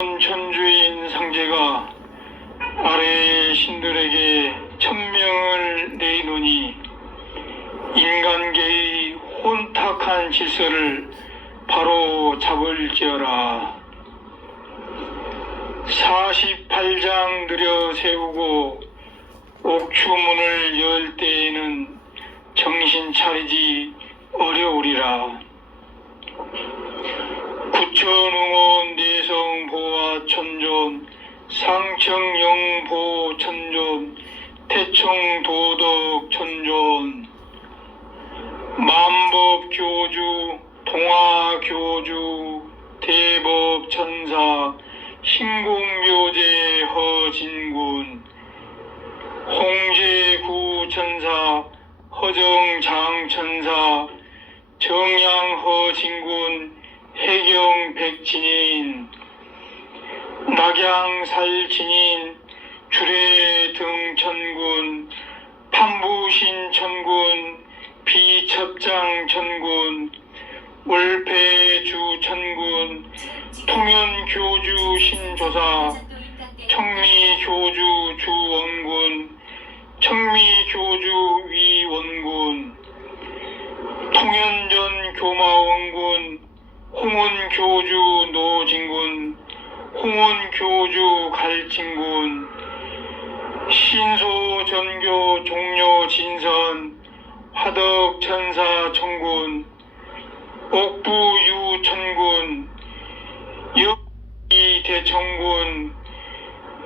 천주인 상제가 아래의 신들에게 천명을 내리노니 인간계의 혼탁한 질서를 바로 잡을지어라. 48장 들여 세우고 옥추문을 열 때에는 정신 차리지 어려우리라. 구천응원 내성보화 천존 상청영보 천존 태청도덕 천존 만법교주 동화교주 대법천사 신공묘제 허진군 홍제구천사 허정장천사 정양허진군 해경백진인 낙양살진인 주례등천군 판부신천군 비첩장천군 월패주천군 통연교주 신조사 청미교주 주원군 청미교주 위원군 통연전 교마원군 홍원교주 노진군 홍원교주 갈진군 신소전교 종료진선 화덕천사 천군 옥부유천군 여기대천군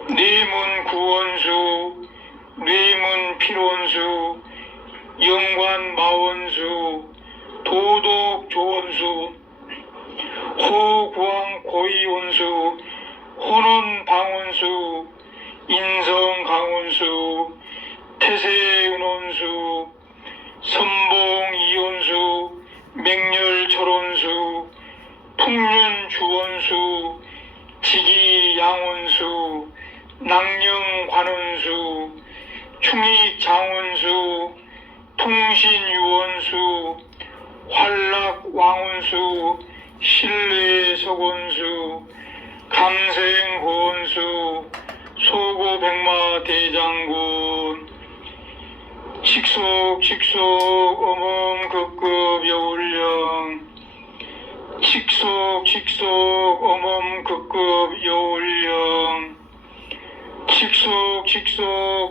뇌문구원수 뇌문필원수 영관마원수 도덕조원수 호구왕고위원수 혼원방원수 인성강원수 태세은원수 선봉이원수 맹렬철원수 풍륜주원수 지기양원수 낭령관원수 충익장원수 통신유원수 활락왕원수 신뢰석원수 감생고원수 소고백마대장군 칙속 어멈극급 여울령 칙속 어멈극급 여울령 칙속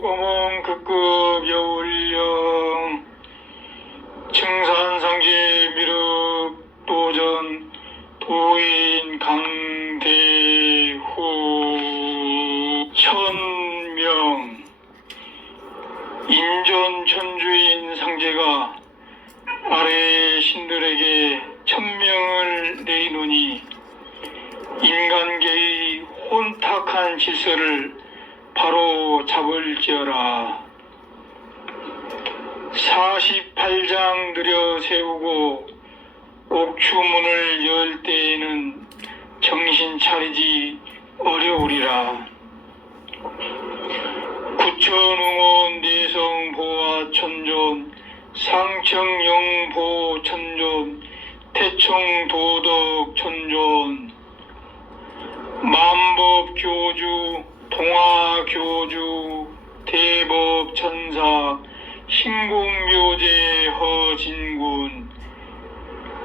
어멈극급 여울령 청산상제 미륵 도전 도인 강대후 천명 인전 천주인 상제가 아래의 신들에게 천명을 내리노니 인간계의 혼탁한 질서를 바로 잡을지어라. 48장 들여 세우고 옥추문을 열 때에는 정신 차리지 어려우리라. 구천응원 내성보화 천존 상청영보 천존 태청도덕 천존 만법교주 동화교주 대법천사 신공묘제 허진군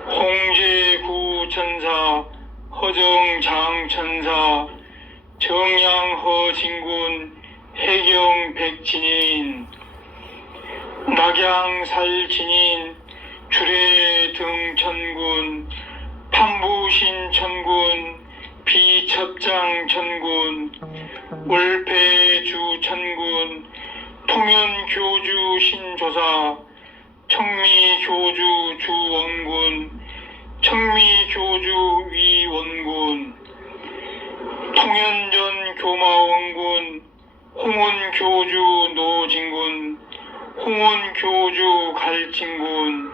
홍제구천사 허정장천사 정양허진군 해경백진인 낙양살진인 주례등천군 판부신천군 비첩장천군 월패주천군 통연교주 신조사 청미교주 주원군 청미교주 위원군 통연전 교마원군 홍원교주 노진군 홍원교주 갈진군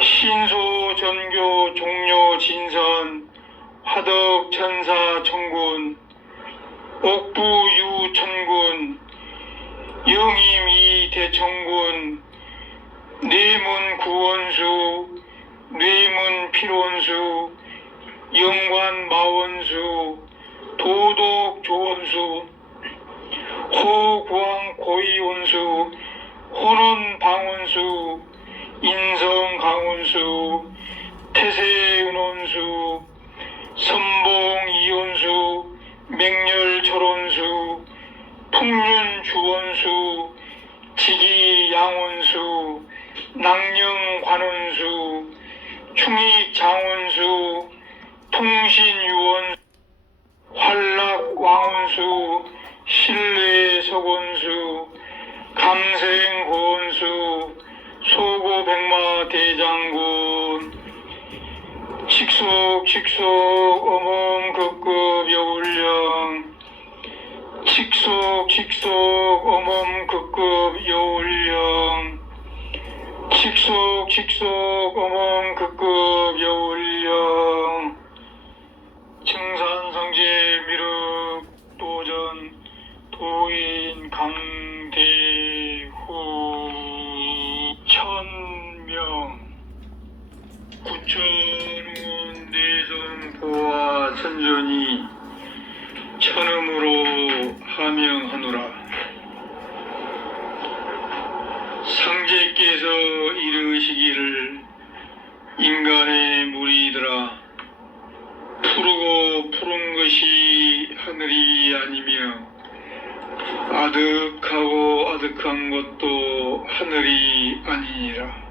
신소전교 종료진선 화덕천사 천군 옥부유천군 영임이대천군 뇌문구원수 뇌문필원수 영관마원수 화덕 조원수 호구왕 고이원수 호는 방원수 인성 강원수 태세은원수 선봉 이원수 맹렬 철원수 풍륜 주원수 지기 양원수 낭령 관원수 충익 장원수 통신 유원수 활락 왕원수 신뢰 석원수 감생 고원수 소고 백마 대장군 칙속 어멈 극급 여울령 칙속 어멈 극급 여울령 칙속 어멈 극급 여울령 증산성제 미륵 도전 도인 강대후 천명 구천원 내성보화 선전이 천음으로 하명하노라. 상제께서 이르시기를 인간의 무리들아 푸르고 푸른 것이 하늘이 아니며 아득하고 아득한 것도 하늘이 아니니라.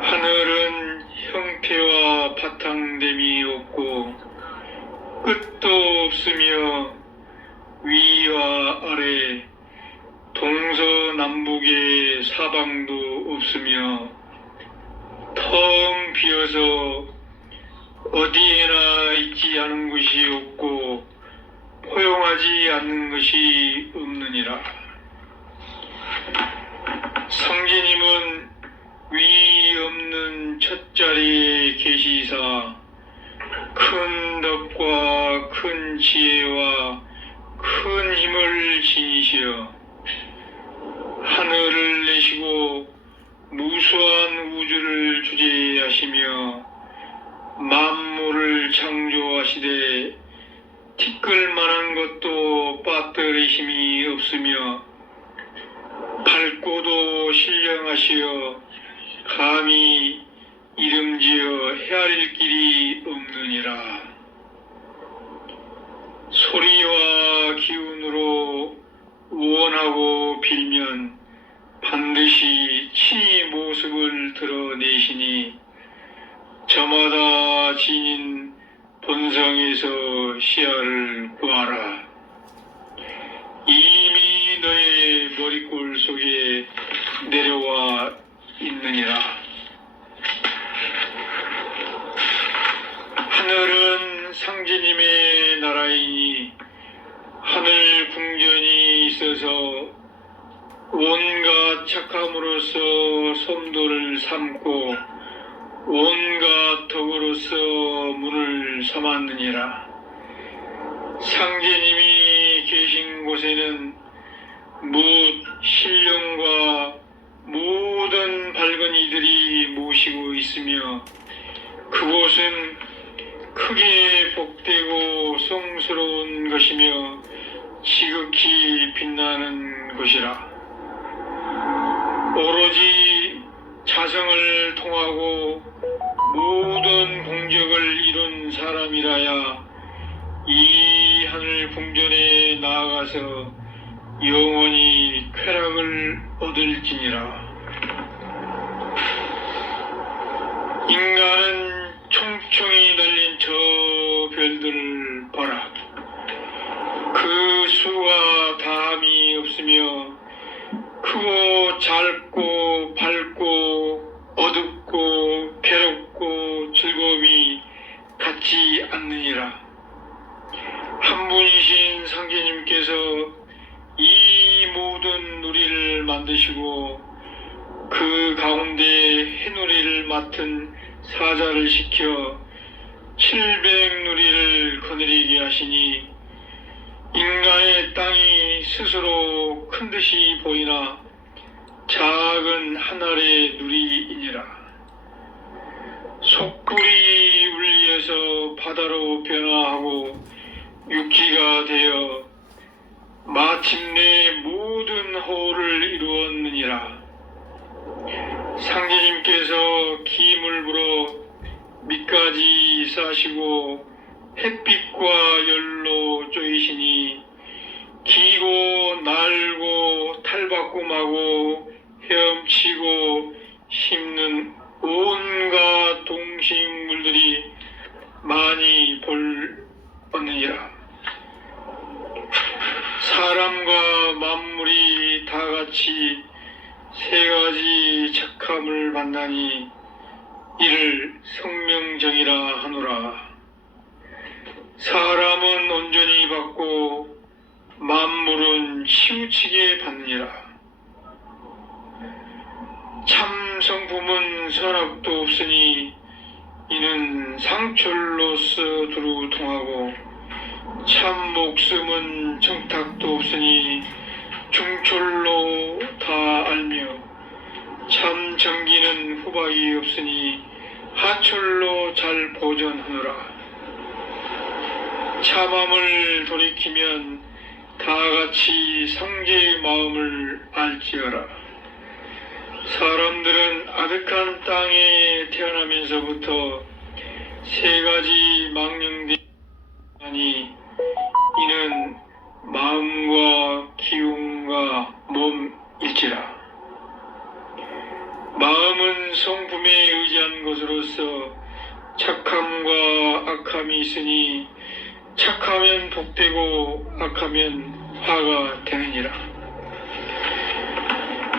하늘은 형태와 바탕됨이 없고 끝도 없으며 위와 아래 동서남북의 사방도 없으며 텅 비어서 어디에나 있지 않은 것이 없고 포용하지 않는 것이 없느니라. 성제님은 위 없는 첫자리에 계시사 큰 덕과 큰 지혜와 큰 힘을 지니시어 하늘을 내시고 무수한 우주를 주재하시며 만물을 창조하시되 티끌만한 것도 빠뜨리심이 없으며 밝고도 신령하시어 감히 이름지어 헤아릴 길이 없느니라. 소리와 기운으로 원하고 빌면 반드시 친히 모습을 드러내시니 저마다 지닌 본성에서 시야를 구하라. 이미 너의 머리꼴 속에 내려와 있느니라. 하늘은 상제님의 나라이니 하늘 궁전이 있어서 온갖 착함으로써 섬도를 삼고 온갖 덕으로서 문을 삼았느니라. 상제님이 계신 곳에는 뭇 신령과 모든 밝은 이들이 모시고 있으며 그곳은 크게 복되고 성스러운 것이며 지극히 빛나는 곳이라. 오로지 자성을 통하고 모든 공적을 이룬 사람이라야 이 하늘 궁전에 나아가서 영원히 쾌락을 얻을지니라. 인간은 총총히 날린 저 별들을 봐라. 그 수가 다함이 없으며 크고 짧고 밝고 어둡고 괴롭고 즐거움이 같지 않느니라. 한 분이신 상제님께서 이 모든 누리를 만드시고 그 가운데 해누리를 맡은 사자를 시켜 700누리를 거느리게 하시니 인간의 땅이 스스로 큰 듯이 보이나 작은 하늘의 누리이니라. 속불이 울리어서 바다로 변화하고 육지가 되어 마침내 모든 허를 이루었느니라. 상제님께서 기물 불어 밑까지 싸시고 햇빛과 열로 쪼이시니 기고 날고 탈바꿈하고 헤엄치고 씹는 온갖 동식물들이 많이 볼었느니라. 사람과 만물이 다 같이 세 가지 착함을 만나니 이를 성명정이라 하노라. 사람은 온전히 받고 만물은 치우치게 받느니라. 참 성품은 선악도 없으니 이는 상철로서 두루 통하고 참 목숨은 청탁도 없으니 중철로 다 알며 참 정기는 후박이 없으니 하철로 잘 보존하노라. 참함을 돌이키면 다 같이 상제의 마음을 알지어라. 사람들은 아득한 땅에 태어나면서부터 세 가지 망령되니 이는 마음과 기운과 몸일지라. 마음은 성품에 의지한 것으로서 착함과 악함이 있으니 착하면 복되고 악하면 화가 되느니라.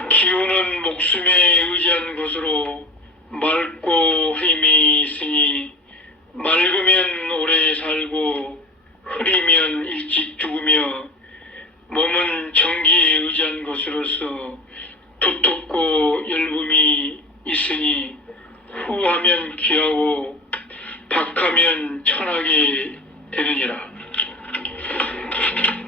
기운은 목숨에 의지한 것으로 맑고 힘이 있으니 맑으면 오래 살고 흐리면 일찍 죽으며 몸은 정기에 의지한 것으로서 두텁고 열붐이 있으니 후하면 귀하고 박하면 천하게 되느니라.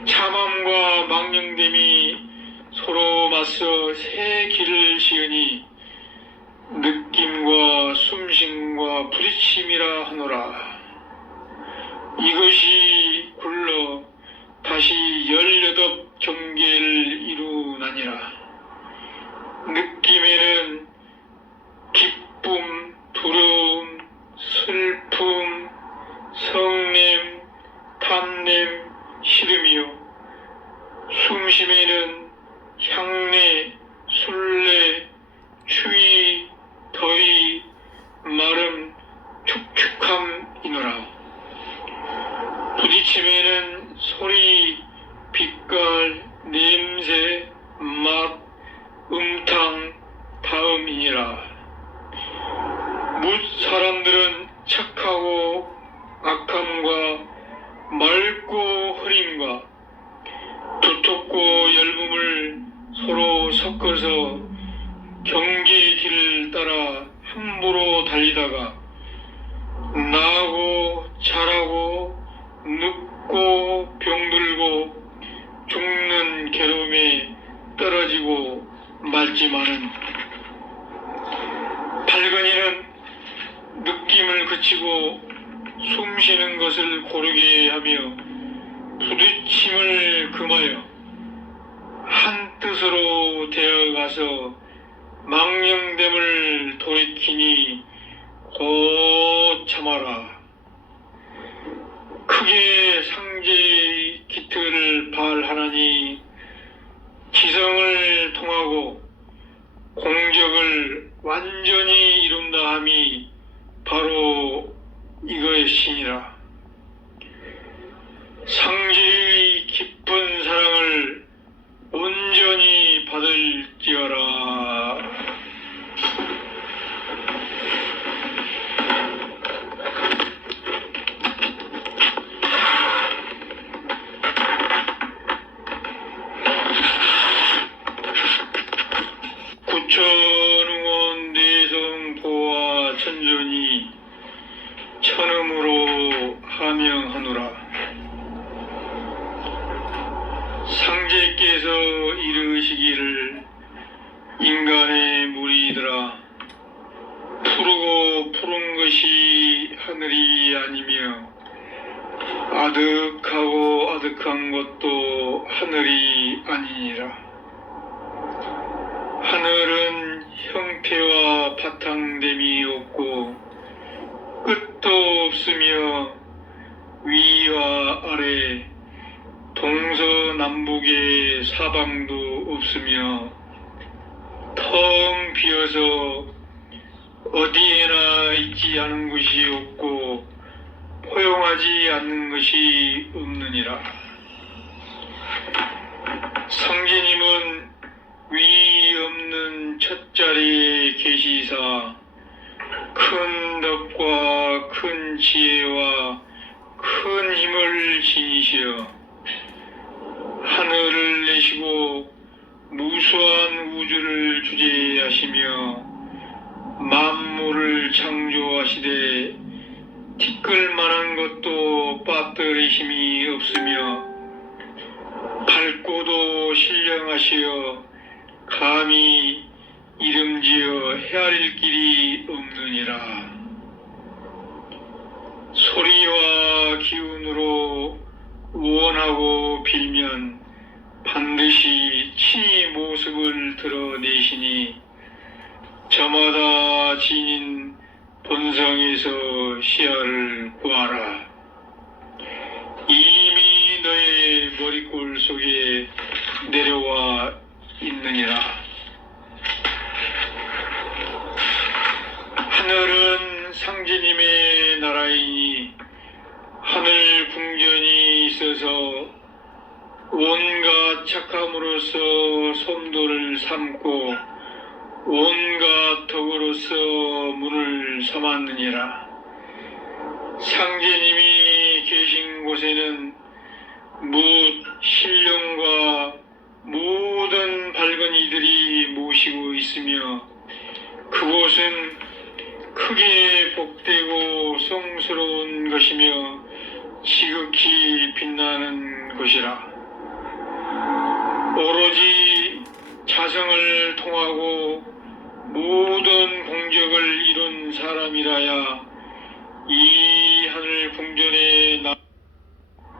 참함과 망령됨이 서로 맞서 새 길을 지으니 느낌과 숨쉼과 부딪힘이라 하노라. 이것이 굴러 다시 18경계를 이루나니라. 느낌에는 기쁨, 두려움, 슬픔, 성냄, 탐냄, 시름이요. 숨심에는 향내, 술래, 추위, 더위, 마름, 축축함이노라. 부딪힘에는 소리, 빛깔, 냄새, 맛, 음탕, 다음이니라. 뭇 사람들은 착하고 악함과 맑고 흐림과 두텁고 얇음을 서로 섞어서 경계의 길을 따라 함부로 달리다가 나고 자라고 늙고 병들고 죽는 괴로움에 떨어지고 말지만은 발건이는 느낌을 그치고 숨쉬는 것을 고르게 하며 부딪힘을 금하여 한 뜻으로 되어가서 망령됨을 돌이키니 곧 참아라. 크게 상제의 기틀을 발하나니 지성을 통하고 공적을 완전히 이룬다 함이 바로 이것이니라. 상제의 깊은 사랑을 온전히 받을지어라. 구천응원 내성보와 천전이 천음으로 하명하노라. 상제께서 이르시기를 인간의 무리들아 푸르고 푸른 것이 하늘이 아니며 아들 아득하고 아득한 것도 하늘이 아니니라. 하늘은 형태와 바탕됨이 없고 끝도 없으며 위와 아래 동서남북의 사방도 없으며 텅 비어서 어디에나 있지 않은 것이 없고 포용하지 않는 것이 없느니라. 성제님은 위 없는 첫자리에 계시사 큰 덕과 큰 지혜와 큰 힘을 지니시어 하늘을 내시고 무수한 우주를 주재하시며 만물을 창조하시되 티끌만한 것도 빠뜨리심이 없으며 밝고도 신령하시어 감히 이름지어 헤아릴 길이 없느니라. 소리와 기운으로 원하고 빌면 반드시 친히 모습을 드러내시니 저마다 지닌 본성에서 시야를 구하라. 이미 너의 머리골 속에 내려와 있느니라. 하늘은 상제님의 나라이니 하늘 궁전이 있어서 온갖 착함으로써 솜돌을 삼고 온갖 덕으로서 문을 삼았느니라. 상제님이 계신 곳에는 뭇 신령과 모든 밝은 이들이 모시고 있으며 그곳은 크게 복되고 성스러운 것이며 지극히 빛나는 곳이라. 오로지 자성을 통하고 모든 공적을 이룬 사람이라야 이 하늘 궁전에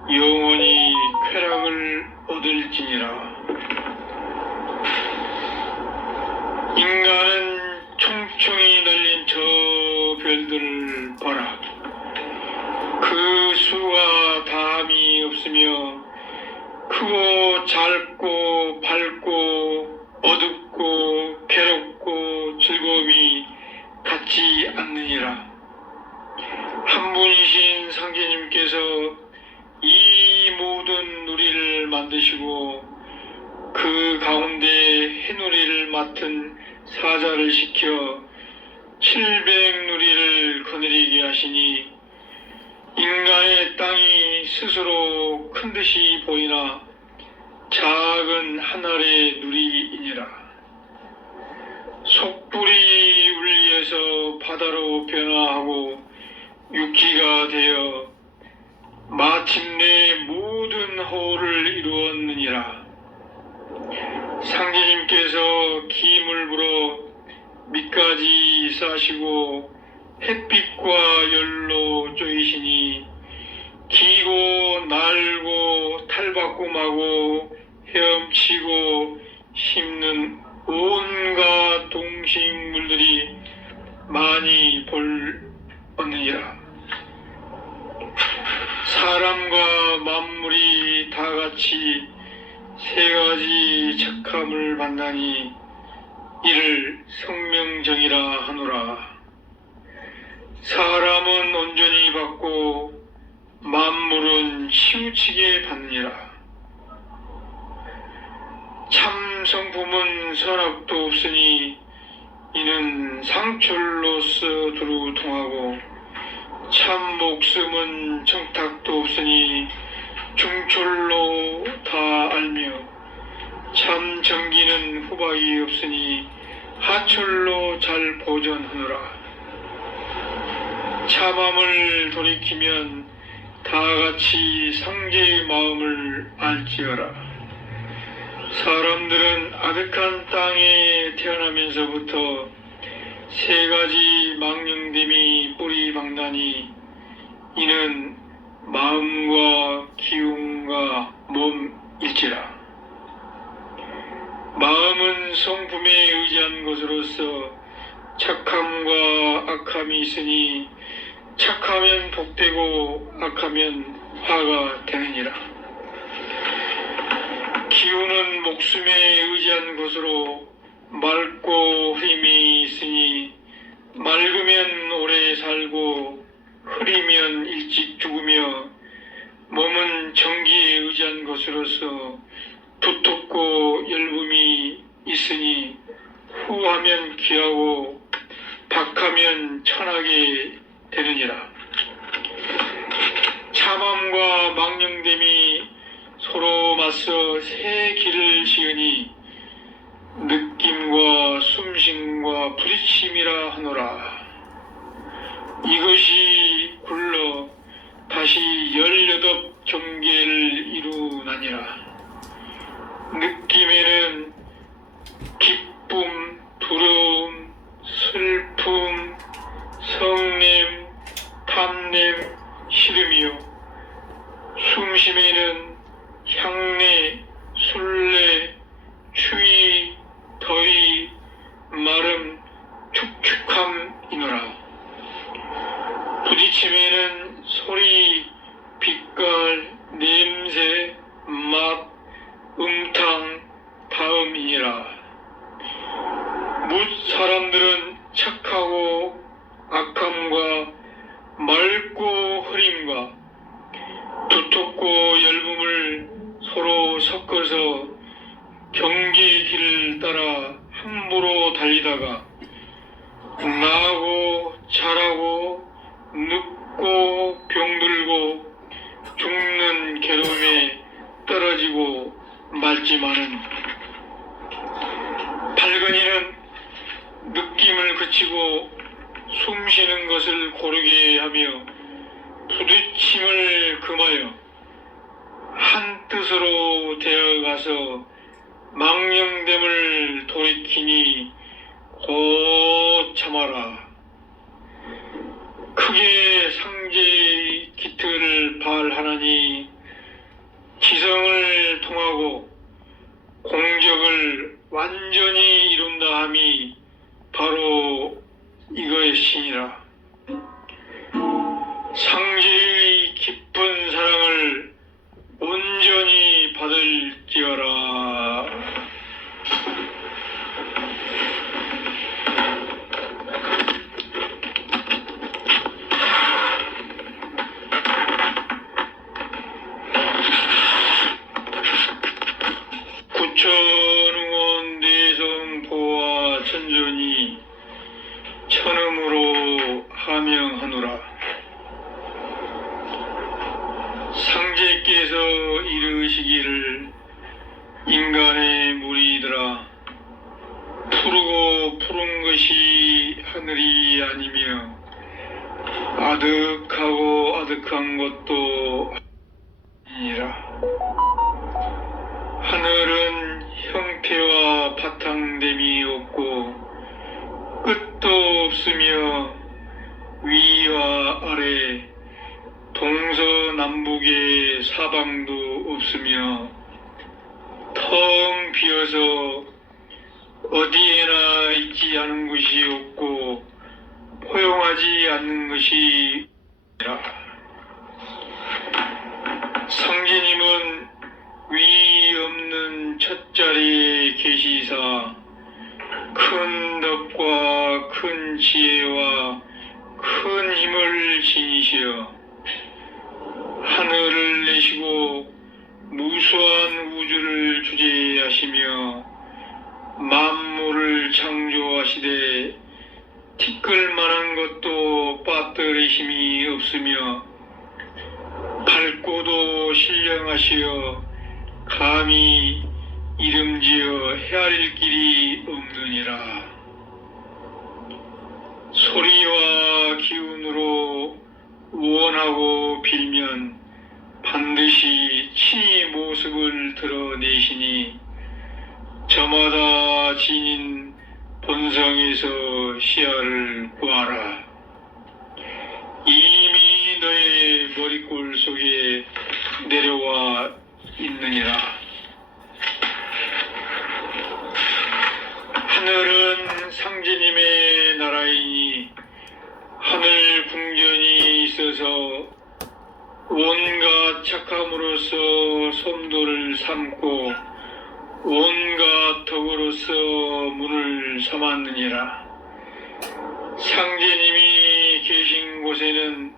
영원히 쾌락을 얻을지니라. 인간은 총총히 날린 저 별들을 봐라. 그 수가 다함이 없으며 크고 짧고 밝고 어둡고 괴롭고 즐거움이 같지 않느니라. 한 분이신 상제님께서 이 모든 누리를 만드시고 그 가운데 해누리를 맡은 사자를 시켜 700누리를 거느리게 하시니 인간의 땅이 스스로 큰 듯이 보이나 작은 하늘의 누리이니라. 속불이 울리에서 바다로 변화하고 육지가 되어 마침내 모든 허를 이루었느니라. 상제님께서 기물 불어 밑까지 싸시고 햇빛과 열로 쪼이시니 기고 날고 탈바꿈하고 헤엄치고 씹는 온갖 동식물들이 많이 벌었느니라. 사람과 만물이 다 같이 세 가지 착함을 만나니 이를 성명정이라 하노라. 사람은 온전히 받고 만물은 치우치게 받느니라. 참 성품은 선악도 없으니 이는 상철로서 두루 통하고 참 목숨은 청탁도 없으니 중철로 다 알며 참 정기는 후박이 없으니 하철로 잘 보존하노라. 참함을 돌이키면 다 같이 상제의 마음을 알지어라. 사람들은 아득한 땅에 태어나면서부터 세 가지 망령됨이 뿌리 박나니 이는 마음과 기운과 몸일지라. 마음은 성품에 의지한 것으로서 착함과 악함이 있으니 착하면 복되고 악하면 화가 되느니라. 기운은 목숨에 의지한 것으로 맑고 흐림이 있으니 맑으면 오래 살고 흐리면 일찍 죽으며, 몸은 전기에 의지한 것으로서 두텁고 열붐이 있으니 후하면 귀하고 박하면 천하게 되느니라. 참함과 망령됨이 서로 맞서 새 길을 지으니 느낌과 숨쉼과 부딪힘이라 하노라. 이것이 굴러 다시 18경계를 이루나니라. 느낌에는 기쁨, 두려움, 슬픔, 성냄, 탐냄, 시름이요. 숨심에는 향내, 술래, 추위, 더위, 마름, 축축함이노라. 부딪힘에는 소리, 빛깔, 냄새, 맛, 음탕, 다음이니라. 뭇 사람들은 착하고 악함과 맑고 흐림과 두텁고 열붐을 서로 섞어서 경계의 길을 따라 함부로 달리다가 나고 자라고 늙고 병들고 죽는 괴로움에 떨어지고 말지만은, 발근이는 느낌을 그치고 숨쉬는 것을 고르게 하며 부딪힘을 금하여 한 뜻으로 되어가서 망령됨을 돌이키니 곧 참아라. 크게 상제의 기틀을 발하나니 지성을 통하고 공적을 완전히 이룬다 함이 바로 이것이니라. 상제의 깊은 사랑을 온전히 받을지어라. 구천웅원 대성보와 천전이 천음으로 하명하노라. 상제께서 이르시기를, 인간의 무리들아, 푸르고 푸른 것이 하늘이 아니며 아득하고 아득한 것도 아니라. 하늘은 형태와 바탕됨이 없고 끝도 없으며 위와 아래 동서남북의 사방도 없으며 텅 비어서 어디에나 있지 않은 것이 없고 포용하지 않는 것이 라. 상제님은 위 없는 첫자리에 계시사 큰 덕과 큰 지혜와 큰 힘을 지니시어 하늘을 내시고 무수한 우주를 주재하시며 만물을 창조하시되 티끌만한 것도 빠뜨리심이 없으며 밝고도 신령하시어 감히 이름지어 헤아릴 길이 없느니라. 소리와 기운으로 원하고 빌면 반드시 친히 모습을 드러내시니 저마다 지닌 본성에서 시야를 구하라. 이미 너의 상제님의 머리꼴 속에 내려와 있느니라. 하늘은 상제님의 나라이니 하늘 궁전이 있어서 온갖 착함으로써 솜돌을 삼고 온갖 덕으로서 문을 삼았느니라. 상제님이 계신 곳에는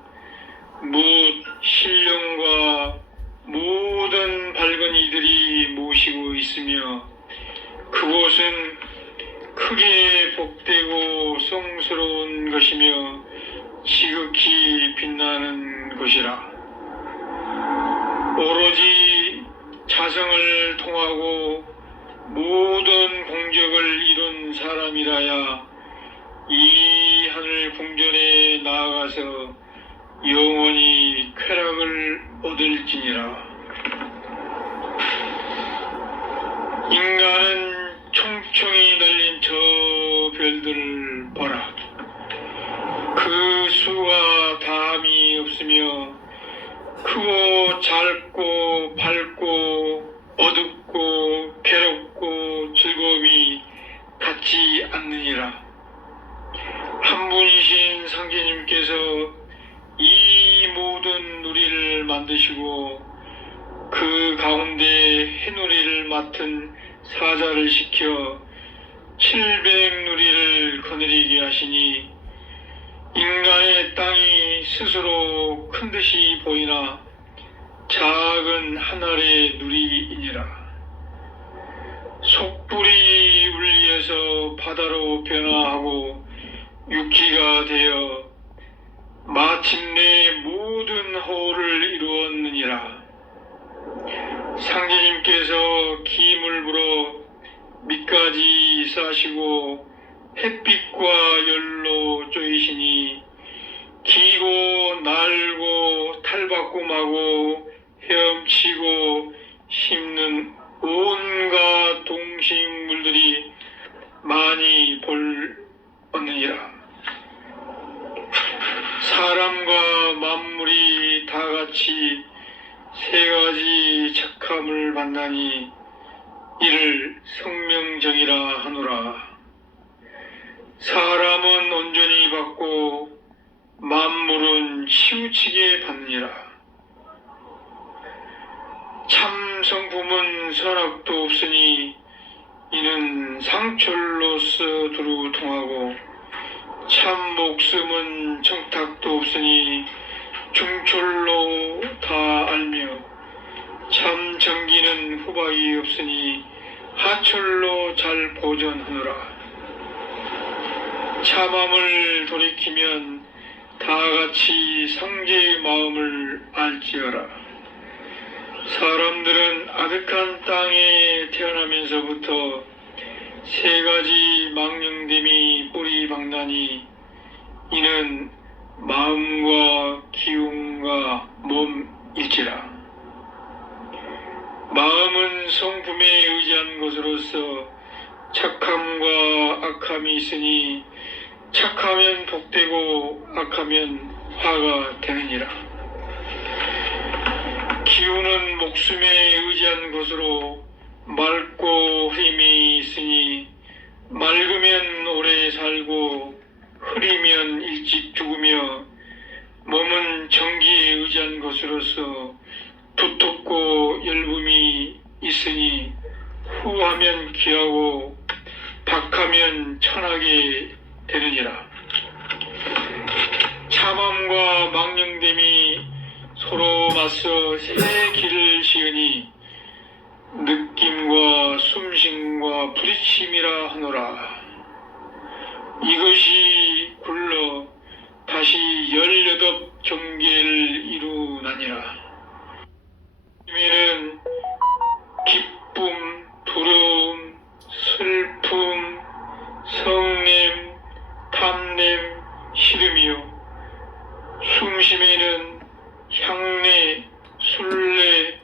뭇 신령과 모든 밝은 이들이 모시고 있으며 그곳은 크게 복되고 성스러운 것이며 지극히 빛나는 곳이라. 오로지 자성을 통하고 모든 공적을 이룬 사람이라야 이 하늘 궁전에 나아가서 영원히 쾌락을 얻을지니라. 인간은 총총히 널린 저 별들을 보라. 그 수가 다함이 없으며 크고 짧고 밝고 어둡고 괴롭고 즐거움이 같지 않느니라. 한 분이신 상제님께서 이 모든 누리를 만드시고 그 가운데 해누리를 맡은 사자를 시켜 700누리를 거느리게 하시니 인간의 땅이 스스로 큰 듯이 보이나 작은 하늘의 누리이니라. 속불이 울리에서 바다로 변화하고 육지가 되어 마침내 모든 허를 이루었느니라. 상제님께서 기물 불어 밑까지 싸시고 햇빛과 열로 쪼이시니 기고 날고 탈바꿈하고 헤엄치고 씹는 온갖 동식물들이 많이 볼었느니라. 사람과 만물이 다 같이 세 가지 착함을 만나니 이를 성명정이라 하노라. 사람은 온전히 받고 만물은 치우치게 받느니라. 참 성품은 선악도 없으니 이는 상철로서 두루 통하고 참 목숨은 청탁도 없으니 중철로 다 알며 참 정기는 후박이 없으니 하철로 잘 보존하노라. 참함을 돌이키면 다같이 상제의 마음을 알지어라. 사람들은 아득한 땅에 태어나면서부터 세 가지 망령됨이 뿌리 박나니 이는 마음과 기운과 몸일지라. 마음은 성품에 의지한 것으로서 착함과 악함이 있으니 착하면 복되고 악하면 화가 되느니라. 기운은 목숨에 의지한 것으로 맑고 힘이 있으니 맑으면 오래 살고 흐리면 일찍 죽으며 몸은 정기에 의지한 것으로서 두텁고 열붐이 있으니 후하면 귀하고 박하면 천하게 되느니라. 참함과 망령됨이 서로 맞서 새 길을 지으니 느낌과 숨쉼과 부딪힘이라 하노라. 이것이 굴러 다시 18경계를 이루나니라. 이면은 기쁨, 두려움, 슬픔, 성냄, 탐냄, 시름이요. 숨심에는 향내, 술래,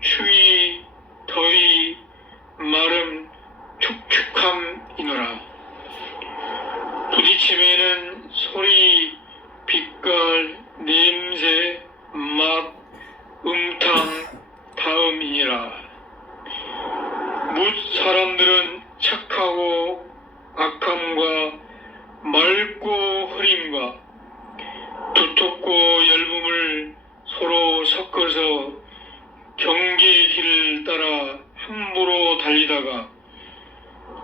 추위, 더위, 마름, 축축함이노라. 부딪힘에는 소리, 빛깔, 달리다가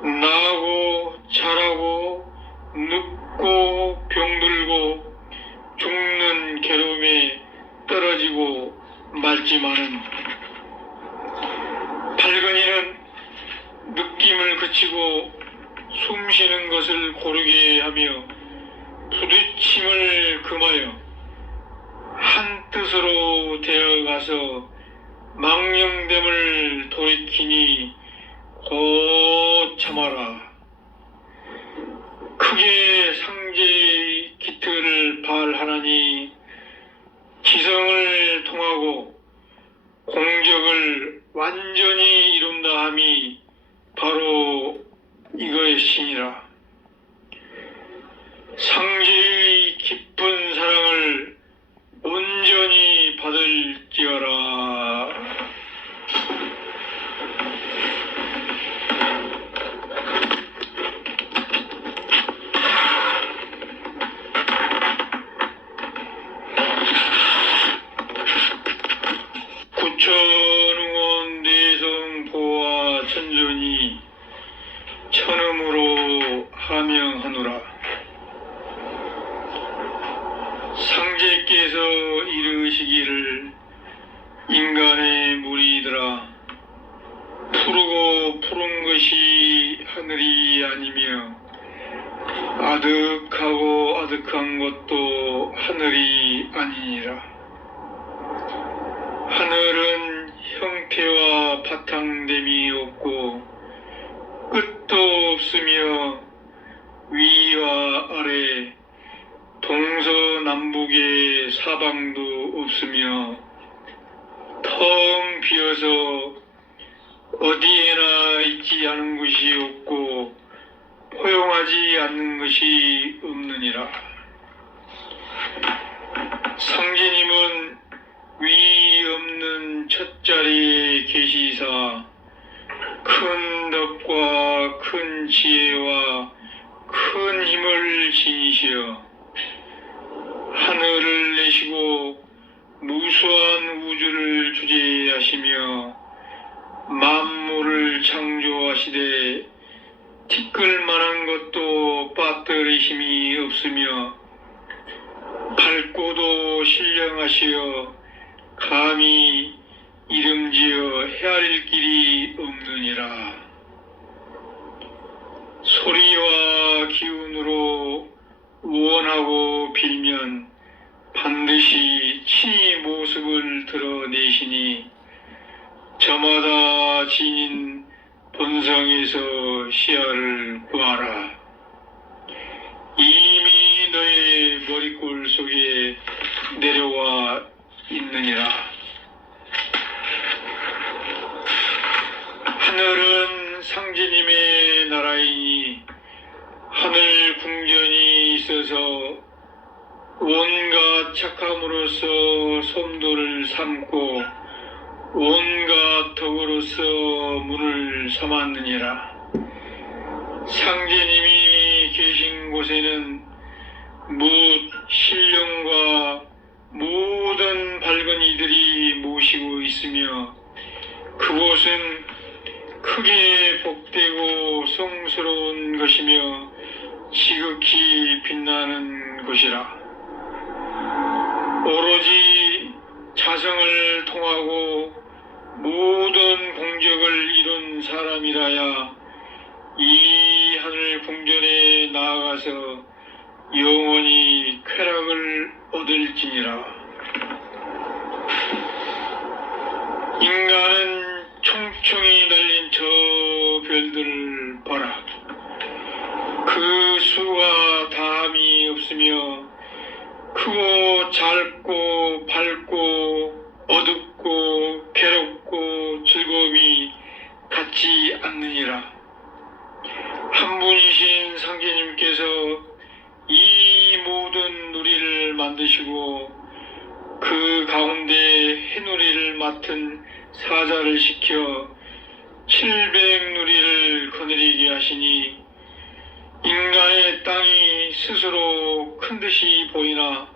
나고 자라고 늙고 병들고 죽는 괴로움에 떨어지고 말지만은 발건이는 느낌을 그치고 숨쉬는 것을 고르게 하며 부딪힘을 금하여 한 뜻으로 되어가서 망령됨을 돌이키니 곧 참아라. 크게 상제의 기틀을 발하나니 지성을 통하고 공적을 완전히 이룬다 함이 바로 이것이니라. 상제의 깊은 사랑을 온전히 받을지어라. 구천웅원 대성보화 천전이 천음으로 하명하노라. 상제께서 이르시기를 인간의 무리들아 푸르고 푸른 것이 하늘이 아니며 아득하고 아득한 것도 하늘이 아니니라. 하늘은 형태와 바탕됨이 없고 끝도 없으며 위와 아래 동서남북의 사방도 없으며 텅 비어서 어디에나 있지 않은 것이 없고 포용하지 않는 것이 없느니라. 상제님은 위 없는 첫자리에 계시사 큰 덕과 큰 지혜와 큰 힘을 지니시어 하늘을 내시고 무수한 우주를 주재하시며 만물을 창조하시되 티끌만한 것도 빠뜨리심이 없으며 밝고도 신령하시어 감히 이름지어 헤아릴 길이 없느니라. 소리와 기운으로 원하고 빌면 반드시 친히 모습을 드러내시니 저마다 지닌 본성에서 시야를 구하라. 이미 너의 머리골 속에 내려와 있느니라. 하늘은 상제님의 나라이니 하늘 궁전이 있어서 온갖 착함으로써 솜돌을 삼고 온갖 덕으로서 문을 삼았느니라. 상제님이 계신 곳에는 뭇 신령과 모든 밝은 이들이 모시고 있으며 그곳은 크게 복되고 성스러운 것이며 지극히 빛나는 곳이라. 오로지 자성을 통하고 모든 공적을 이룬 사람이라야 이 하늘 궁전에 나아가서 영원히 쾌락을 얻을지니라. 인간은 총총히 널린 저 별들을 봐라. 그 수가 다함이 없으며 크고 짧고 밝고 어둡고 괴롭고 즐거움이 같지 않느니라. 한 분이신 상제님께서 이 모든 누리를 만드시고 그 가운데 해누리를 맡은 사자를 시켜 700누리를 거느리게 하시니 인간의 땅이 스스로 큰 듯이 보이나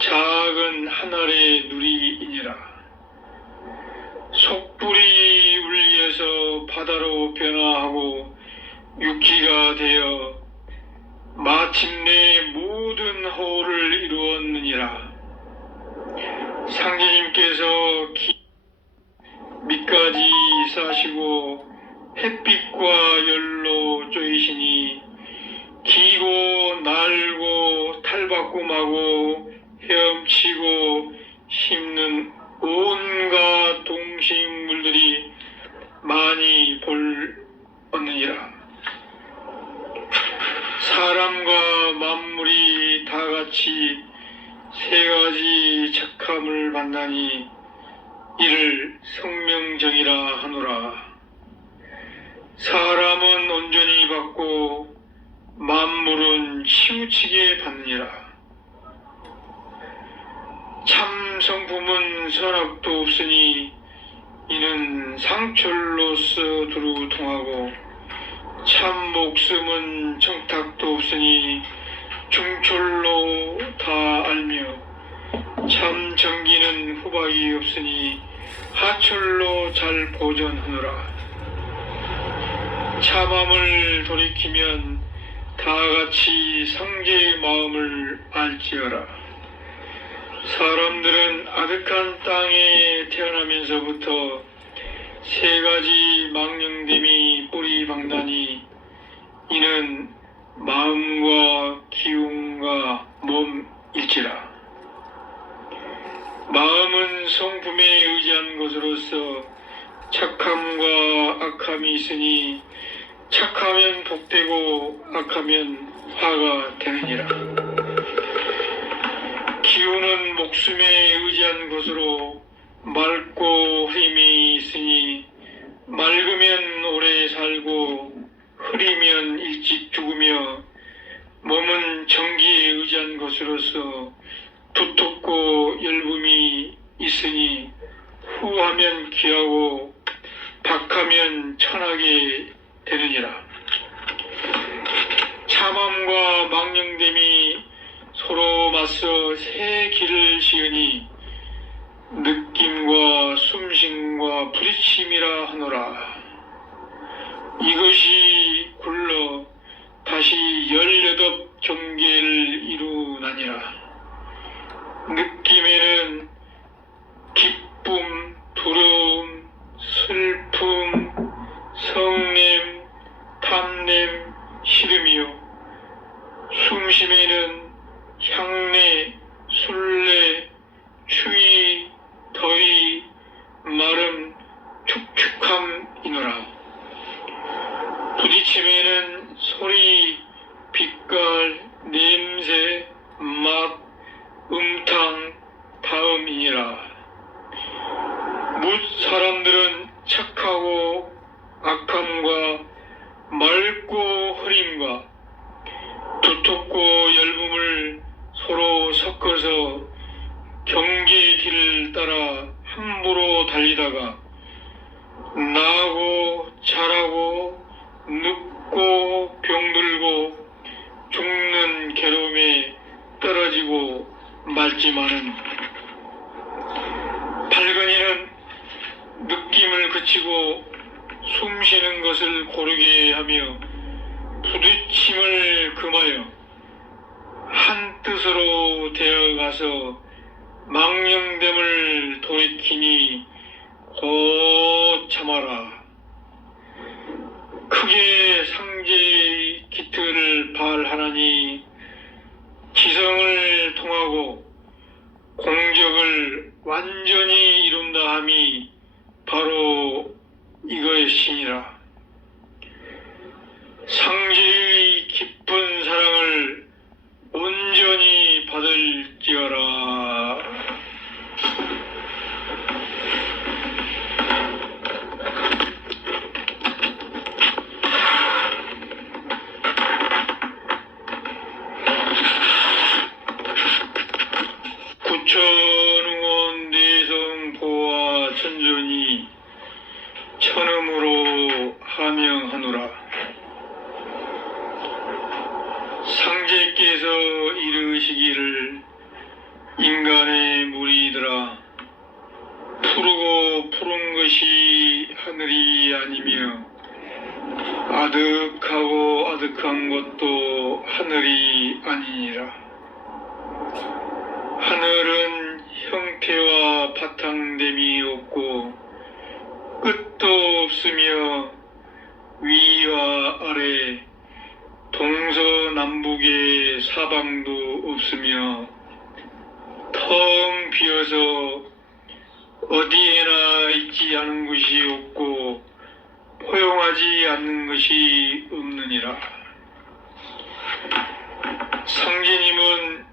작은 하늘의 누리이니라. 속불이 울려서 바다로 변화하고 육지가 되어 마침내 모든 허를 이루었느니라. 상제님께서 밑까지 싸시고 햇빛과 열로 쪼이시니 기고 날고 탈바꿈 하고 헤엄치고 씹는 온갖 동식물들이 많이 볼었느니라. 사람과 만물이 다 같이 세 가지 착함을 만나니 이를 성명정이라 하노라. 사람은 온전히 받고 만물은 치우치게 받느니라. 참 성품은 선악도 없으니 이는 상철로서 두루 통하고 참 목숨은 청탁도 없으니 중철로 다 알며 참 정기는 후박이 없으니 하철로 잘 보존하노라. 참함을 돌이키면 다 같이 상제의 마음을 알지어라. 사람들은 아득한 땅에 태어나면서부터 세 가지 망령됨이 뿌리 박나니 이는 마음과 기운과 몸일지라. 마음은 성품에 의지한 것으로서 착함과 악함이 있으니 착하면 복되고 악하면 화가 되느니라. 기운은 목숨에 의지한 것으로 맑고 힘이 있으니 맑으면 오래 살고 흐리면 일찍 죽으며 몸은 정기에 의지한 것으로서 두텁고 열붐이 있으니 후하면 귀하고 박하면 천하게 되느니라. 참함과 망령됨이 서로 맞서 새 길을 지으니 느낌과 숨쉼과 부딪힘이라 하노라. 이것이 굴러 다시 18경계를 이루나니라. 느낌에는 기쁨, 두려움, 슬픔, 성냄, 탐냄, 시름이요. 숨심에는 향내, 술래, 추위, 더위, 마름, 축축함이노라. 부딪힘에는 소리, 빛깔, 냄새, 맛, 음탕, 다음이니라. 뭇 사람들은 착하고 악함과 맑고 흐림과 두텁고 열붐을 서로 섞어서 경계의 길을 따라 함부로 달리다가 나고 자라고 늙고 병들고 죽는 괴로움에 떨어지고 말지만은 발건이는 느낌을 그치고 숨쉬는 것을 고르게 하며 부딪힘을 금하여 한 뜻으로 되어가서 망령됨을 돌이키니 곧 참아라. 크게 상제의 기틀을 발하나니 지성을 통하고 공적을 완전히 이룬다 함이 바로 이것이니라. 상제의 깊은 사랑을 온전히 받을지어라. 구천웅원 내성보와 천전이 천음으로 하명하노라. 상제께서 이르시기를 인간의 무리들아 푸르고 푸른 것이 하늘이 아니며 아득하고 아득한 것도 하늘이 아니니라. 하늘은 형태와 바탕됨이 없고 끝도 없으며 위와 아래 동서남북의 사방도 없으며 텅 비어서 어디에나 있지 않은 것이 없고 포용하지 않는 것이 없느니라. 성제님은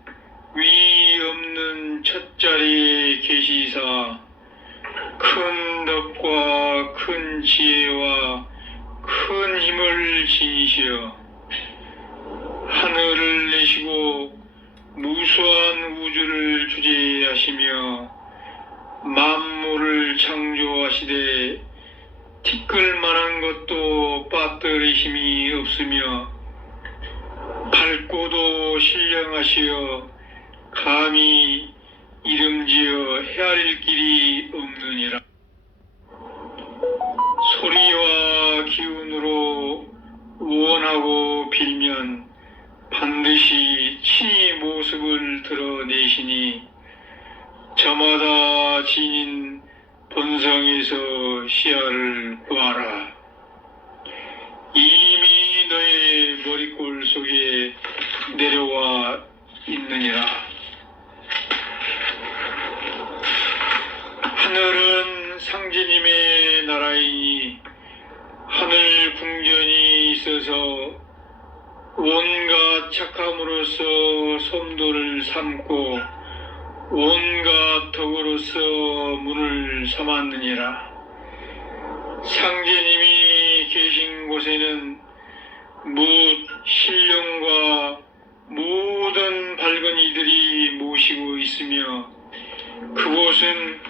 위 없는 첫자리에 계시사 큰 덕과 큰 지혜와 큰 힘을 지니시어 하늘을 내시고 무수한 우주를 주재하시며 만물을 창조하시되 티끌만한 것도 빠뜨리심이 없으며 밝고도 신령하시어 감히 이름지어 헤아릴 길이 없느니라. 소리와 기운으로 원하고 빌면 반드시 친히 모습을 드러내시니 저마다 지닌 본성에서 시야를 보아라. 이미 너의 머리골 속에 내려와 있느니라. 하늘은 상제님의 나라이니 하늘 궁전이 있어서 온갖 착함으로써 솜돌을 삼고 온갖 덕으로서 문을 삼았느니라. 상제님이 계신 곳에는 뭇 신령과 모든 밝은 이들이 모시고 있으며 그곳은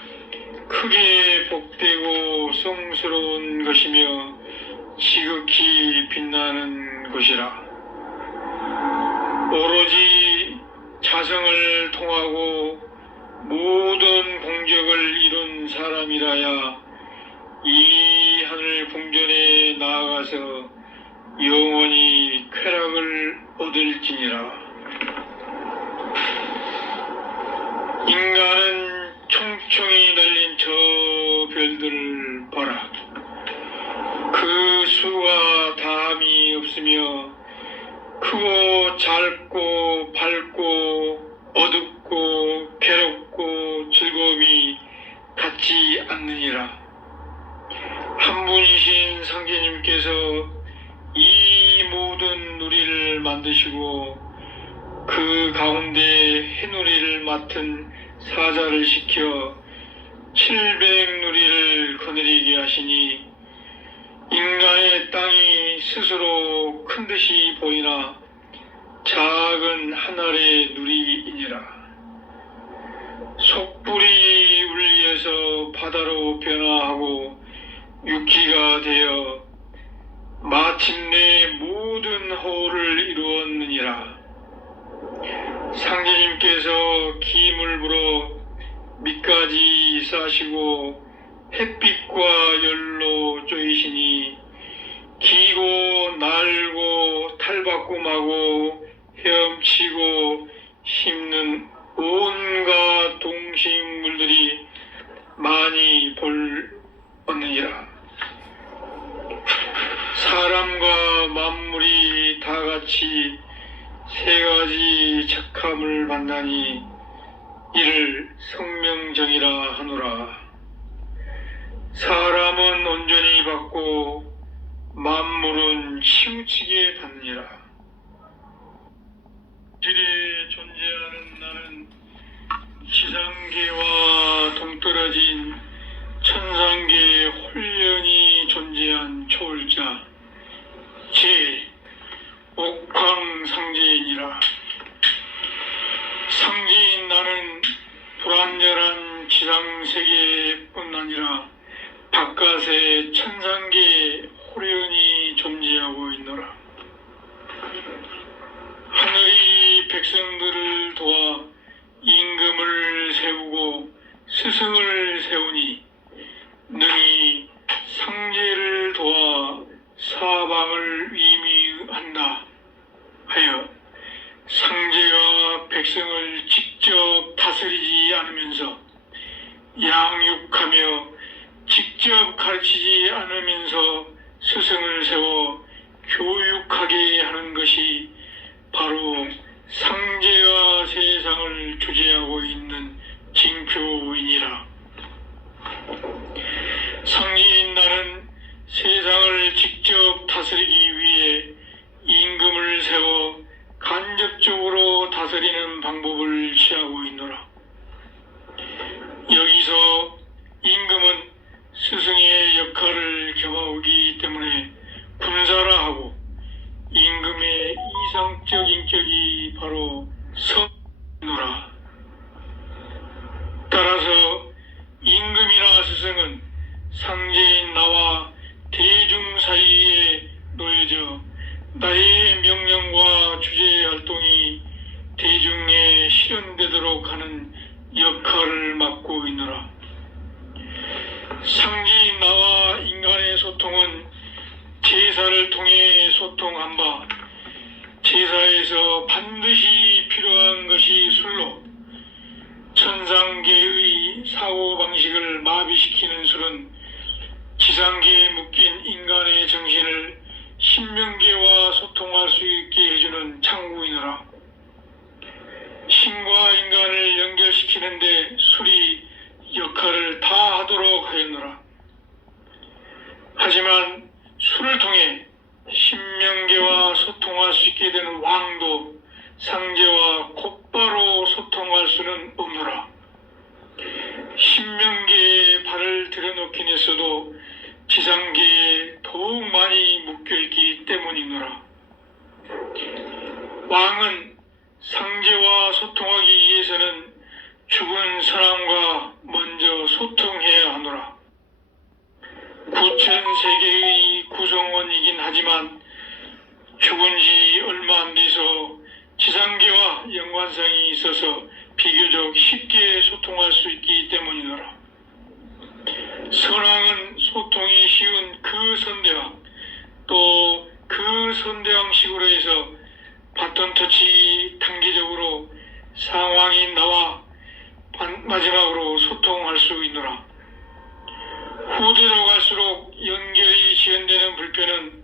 크게 복되고 성스러운 것이며 지극히 빛나는 곳이라. 오로지 자성을 통하고 모든 공적을 이룬 사람이라야 이 하늘 궁전에 나아가서 영원히 쾌락을 얻을지니라. 인간은 총총히 날린 저 별들을 봐라. 그 수가 다함이 없으며 크고 짧고 밝고 어둡고 괴롭고 즐거움이 같지 않느니라. 한 분이신 상제님께서 이 모든 누리를 만드시고 그 가운데 해누리를 맡은 사자를 시켜 700누리를 거느리게 하시니 인간의 땅이 스스로 큰 듯이 보이나 작은 한 알의 누리이니라. 속불이 울리에서 바다로 변화하고 육지가 되어 마침내 모든 허를 이루었느니라. 상제님께서 기물 불어 밑까지 싸시고 햇빛과 열로 쪼이시니 기고 날고 탈바꿈하고 헤엄치고 씹는 온갖 동식물들이 많이 볼었느니라. 사람과 만물이 다 같이 세 가지 착함을 만나니 이를 성명정이라 하노라. 사람은 온전히 받고 만물은 치우치게 받느니라. 질에 존재하는 나는 지상계와 동떨어진 천상계에 홀연히 존재한 초월자 제 옥황상제이니라. 상제인 나는 불완전한 지상세계뿐 아니라 바깥의 천상계에 홀연히 존재하고 있노라. 하늘이 백성들을 도와 임금을 세우고 스승을 세우니 직접 가르치지 않으면서 스승을 세워 교육하게 하는 것이 바로 상제가 세상을 주재하고 있는 징표이니라. 상제인 나는 세상을 직접 다스리기 위해 임금을 세워 간접적으로 다스리는 방법을 취하고 있노라. 여기서 임금은 스승의 역할을 겸하기 때문에 군사라하고 임금의 이상적 인격이 바로 성노라. 따라서 임금이나 스승은 상제인 나와 대중 사이에 놓여져 나의 명령과 주제 활동이 대중에 실현되도록 하는 역할을 맡고 있노라. 상제인 나와 인간의 소통은 제사를 통해 소통한 바, 제사에서 반드시 필요한 것이 술로 천상계의 사고방식을 마비시키는 술은 지상계에 묶인 인간의 정신을 신명계와 소통할 수 있게 해주는 창구이노라. 신과 인간을 연결시키는데 술이 역할을 다 하도록 하였노라. 하지만 술을 통해 신명계와 소통할 수 있게 되는 왕도 상제와 곧바로 소통할 수는 없노라. 신명계에 발을 들여놓긴 했어도 지상계에 더욱 많이 묶여있기 때문이노라. 왕은 상제와 소통하기 위해서는 죽은 사람과 먼저 소통해야 하노라. 구천세계의 구성원이긴 하지만 죽은 지 얼마 안 돼서 지상계와 연관성이 있어서 비교적 쉽게 소통할 수 있기 때문이노라. 선왕은 소통이 쉬운 그 선대왕, 또 그 선대왕식으로 해서 바톤터치 단계적으로 상왕인 나와 마지막으로 소통할 수 있노라. 후대로 갈수록 연결이 지연되는 불편은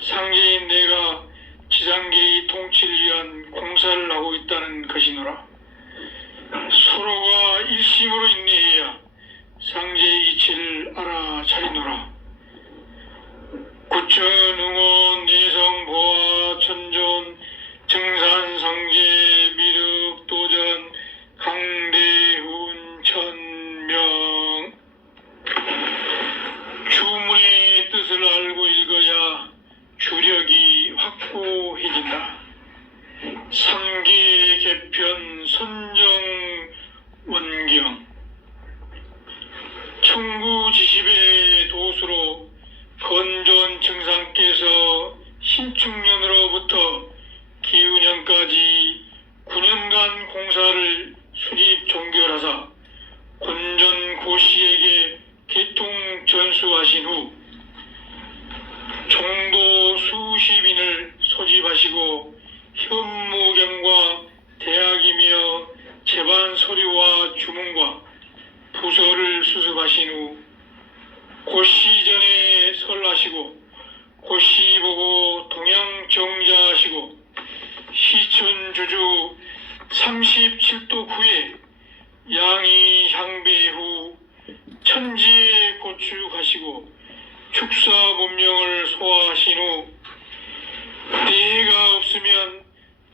상제인 내가 지상계의 통치를 위한 공사를 하고 있다는 것이노라. 서로가 일심으로 인내해야 상제의 이치를 알아차리노라. 구천응원 내성보아 천존 정산상제 미륵도전 강대훈 천명. 주문의 뜻을 알고 읽어야 주력이 확고해진다. 삼계 개편 선정 원경. 청구지십의 도수로 건존 청상께서 신축년으로부터 기운년까지 9년간 공사를 수립 종결하사 건존 고씨에게 개통 전수하신 후 종도 수십인을 소집하시고 현무경과 대학이며 제반 서류와 주문과 부서를 수습하신 후 고씨 전에 설하시고 고씨 보고 동양 정자하시고 시천주주 37도 후에 양이 향배 후 천지에 고축하시고 축사본명을 소화하신 후 때가 없으면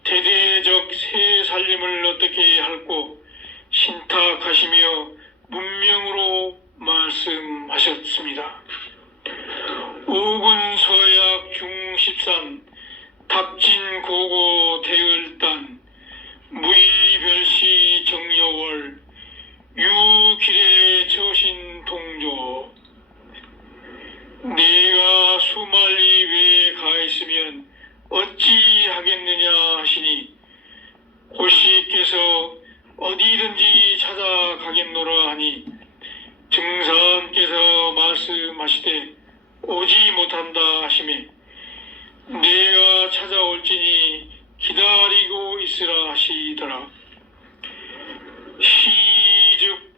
대대적 새 살림을 어떻게 할고 신탁하시며 문명으로 말씀하셨습니다. 오군서약 중십산 답진고고 대을단 무의별시 정여월 유길의 처신동조. 내가 수만리 외에 가있으면 어찌 하겠느냐 하시니 고씨께서 어디든지 찾아가겠노라 하니 증사께서 말씀하시되 오지 못한다 하시매 내가 찾아올지니 기다리고 있으라 하시더라. 시즉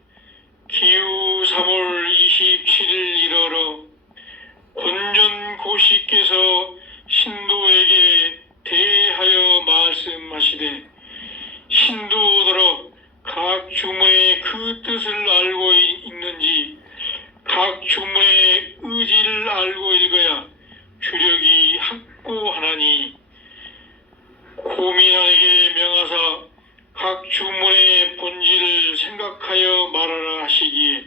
기후 3월 27일 주문의 의지를 알고 읽어야 주력이 확고하나니 고민하에게 명하사 각 주문의 본질을 생각하여 말하라 하시기에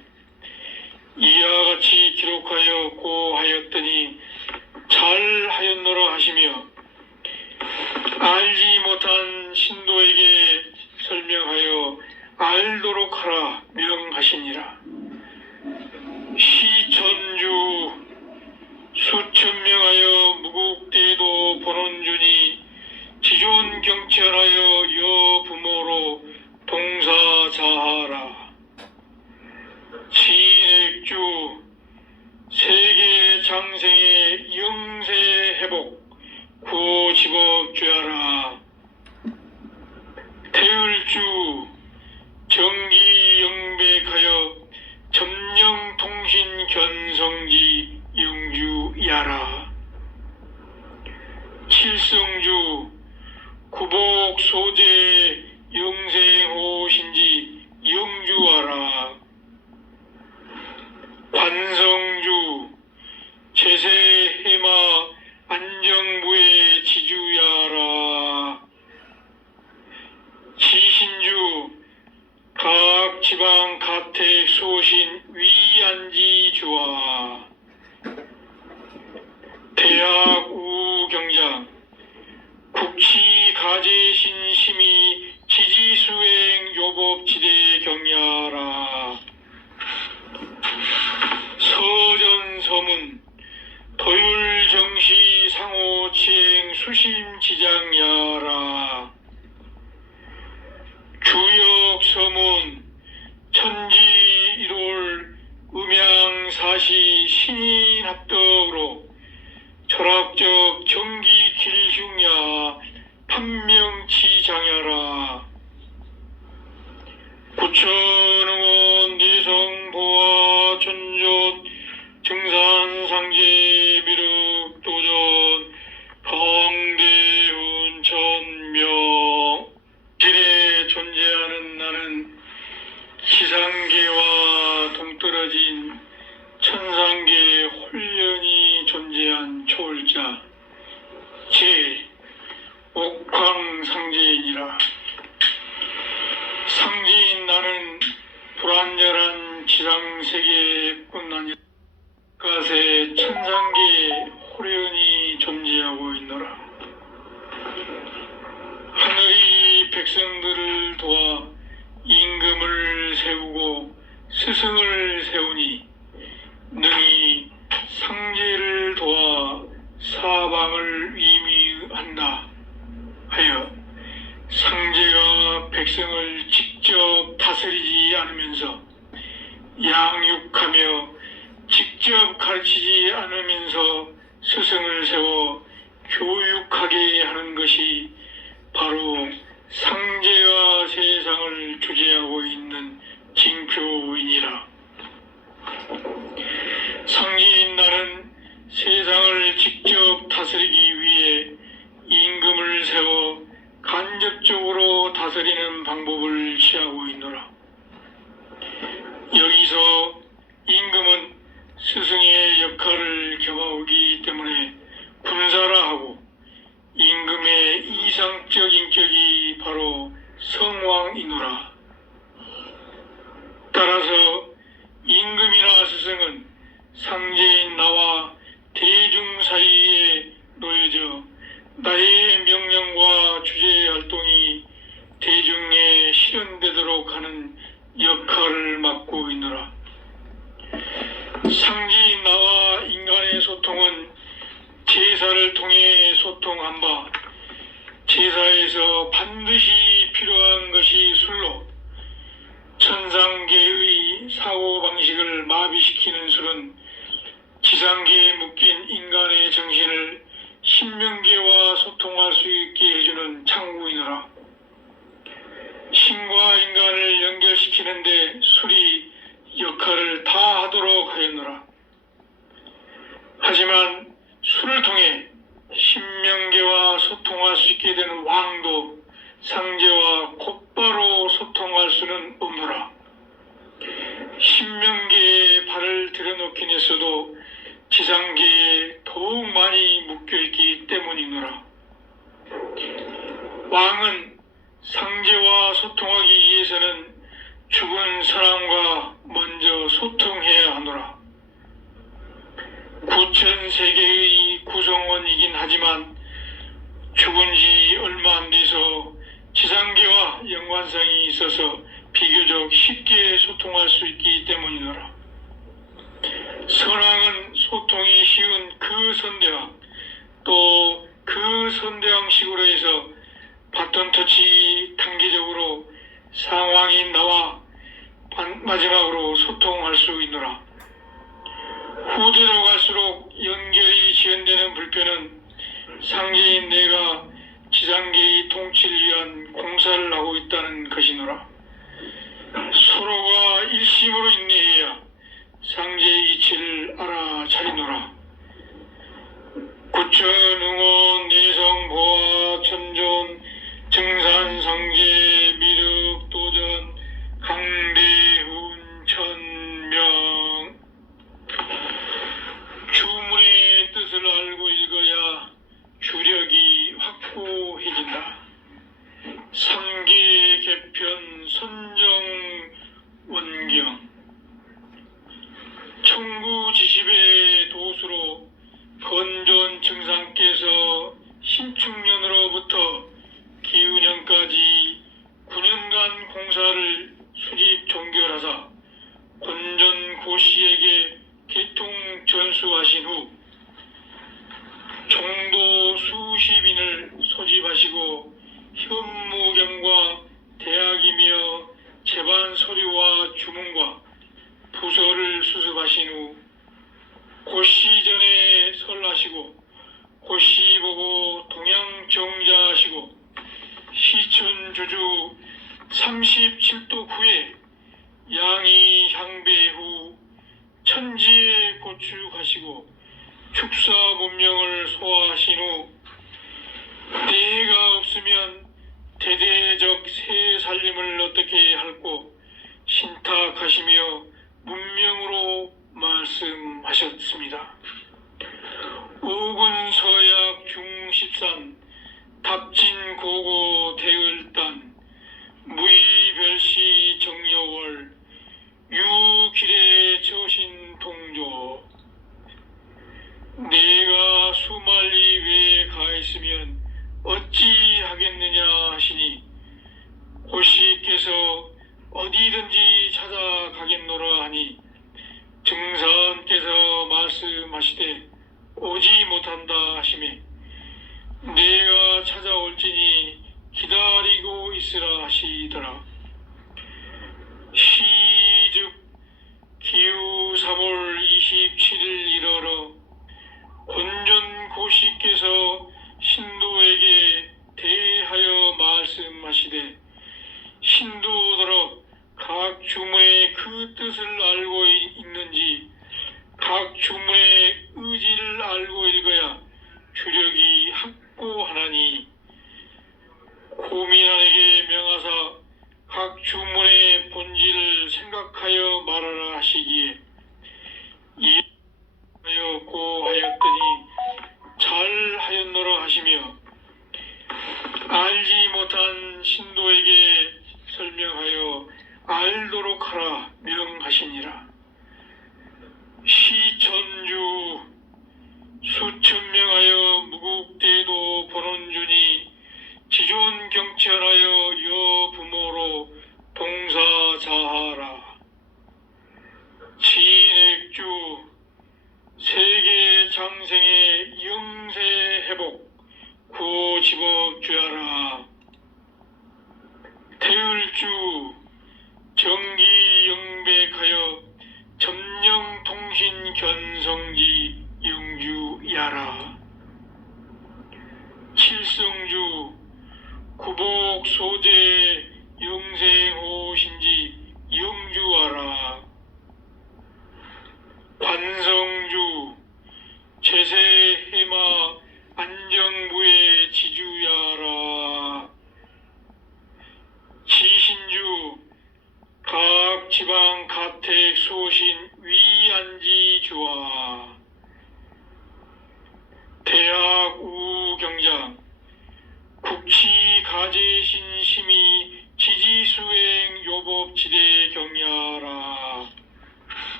이와 같이 기록하여 고하였더니 잘하였노라 하시며 알지 못한 신도에게 설명하여 알도록 하라 명하시니라. 시천주 수천 명하여 무국대도 본원주니 지존 경찰하여 여부모로 동사자하라. 진액주 세계 장생의 영세 회복 구집업죄하라. 태을주 정기 영백하여 점령통신 견성지 영주야라. 칠성주 구복 소재 영생호신지 영주하라. 관성주 제세 해마 안정부의 지주야라. 지신주 각 지방 가택 소신 위안지주와. 대학 우경장 국치 가제신 심의 지지수행 요법지대 경야라. 서전서문 도율정시 상호치행 수심지장야라. 주역서문 천지일월 음양사시 신인합덕으로 철학적 정기길흉야 판명치장야라. 구천응원 내성보아 전전 정산상제 미륵도전 강대훈 천명. 길에 존재하는 나는 지상계와 동떨어진 천상계에 홀연히 존재한 초월자 제 옥황상제이니라. 상제인 나는 불안전한 지상세계에 뿐 가세 천상계에 홀연히 존재하고 있노라. 하늘이 백성들을 도와 임금을 세우고 스승을 세우니 능히 상제를 도와 사방을 위미한다 하여 상제가 백성을 직접 다스리지 않으면서 양육하며 직접 가르치지 않으면서 스승을 세워 교육하게 하는 것이 바로 상제가 세상을 주재하고 있는 징표이니라. 상제인 나는 세상을 직접 다스리기 위해 임금을 세워 간접적으로 다스리는 방법을 취하고 있노라. 여기서 임금은 스승의 역할을 겸하기 때문에 군사라 하고 임금의 이상적 인격이 바로 성왕이노라. 따라서 임금이나 스승은 상제인 나와 대중 사이에 놓여져 나의 명령과 주제 활동이 대중에 실현되도록 하는 역할을 맡고 있노라. 상제인 나와 인간의 소통은 제사를 통해 소통한 바 제사에서 반드시 필요한 것이 술로 천상계의 사고방식을 마비시키는 술은 지상계에 묶인 인간의 정신을 신명계와 소통할 수 있게 해주는 창구이노라. 신과 인간을 연결시키는데 술이 역할을 다 하도록 하였노라. 하지만 술을 통해 신명계와 소통할 수 있게 되는 왕도 상제와 곧바로 소통할 수는 없노라. 신명계에 발을 들여놓긴 해서 중에서도 지상계에 더욱 많이 묶여있기 때문이노라. 왕은 상제와 소통하기 위해서는 죽은 사람과 먼저 소통해야 하노라. 구천세계의 구성원이긴 하지만 죽은 지 얼마 안 돼서 지상계와 연관성이 있어서 비교적 쉽게 소통할 수 있기 때문이노라. 선왕은 소통이 쉬운 그 선대왕, 또 그 선대왕식으로 해서 바톤 터치 단계적으로 상왕이 나와 마지막으로 소통할 수 있노라. 후대로 갈수록 연결이 지연되는 불편은 상제인 내가 지상계의 통치를 위한 공사를 하고 있다는 것이노라. 서로가 일심으로 인내해야 상제의 이치를 알아차리노라. 구천, 응원, 내성, 보아, 천존, 정산, 상제, 미륵, 도전, 강대훈, 천명. 주문의 뜻을 알고 읽어야 주력이 확고해진다. 삼계 개편 선정 원경. 청구지십의 도수로 건존 증상께서 신축년으로부터 기운년까지 9년간 공사를 수집 종결하사 건존 고씨에게 개통 전수하신 후 종도 수십인을 소집하시고 현무경과 대학이며 제반 서류와 주문과 부서를 수습하신 후 고씨 전에 설하시고 고씨 보고 동양 정자하시고 시천주주 37도 후에 양이 향배 후 천지에 고축하시고 축사 문명을 소화하신 후 대가 없으면 대대적 새 살림을 어떻게 할꼬 신탁하시며 문명으로 말씀하셨습니다. 오군 서약 중십산 답진 고고 대을단 무의별시 정여월 유길의 저신 동조. 내가 수만리 외에 가있으면 어찌 하겠느냐 하시니 고씨께서 어디든지 찾아가겠노라 하니 증사께서 말씀하시되 오지 못한다 하시매 내가 찾아올지니 기다리고 있으라 하시더라. 시즉 기후 3월 27일 이르러 건전 고씨께서 신도에게 대하여 말씀하시되 신도더러 각 주문의 그 뜻을 알고 있는지 각 주문의 의지를 알고 읽어야 주력이 확고하나니 고민안에게 명하사 각 주문의 본질을 생각하여 말하라 하시기에 이하여 고하였더니 잘하였노라 하시며 알지 못한 신도에게 설명하여 알도록 하라 명하시니라. 시천주 수천명하여 무국대도 본원주니 지존 경찰하여 여부모로 봉사자하라. 진액주 세계 장생의 영세 회복 구집업주하라. 태을주 정기 영백하여 점령통신 견성지 영주야라. 칠성주 구복 소재 영생호신지 영주하라. 관성주 제세해마 안정부의 지주야라. 지신주 각 지방 가택 소신 위안지주와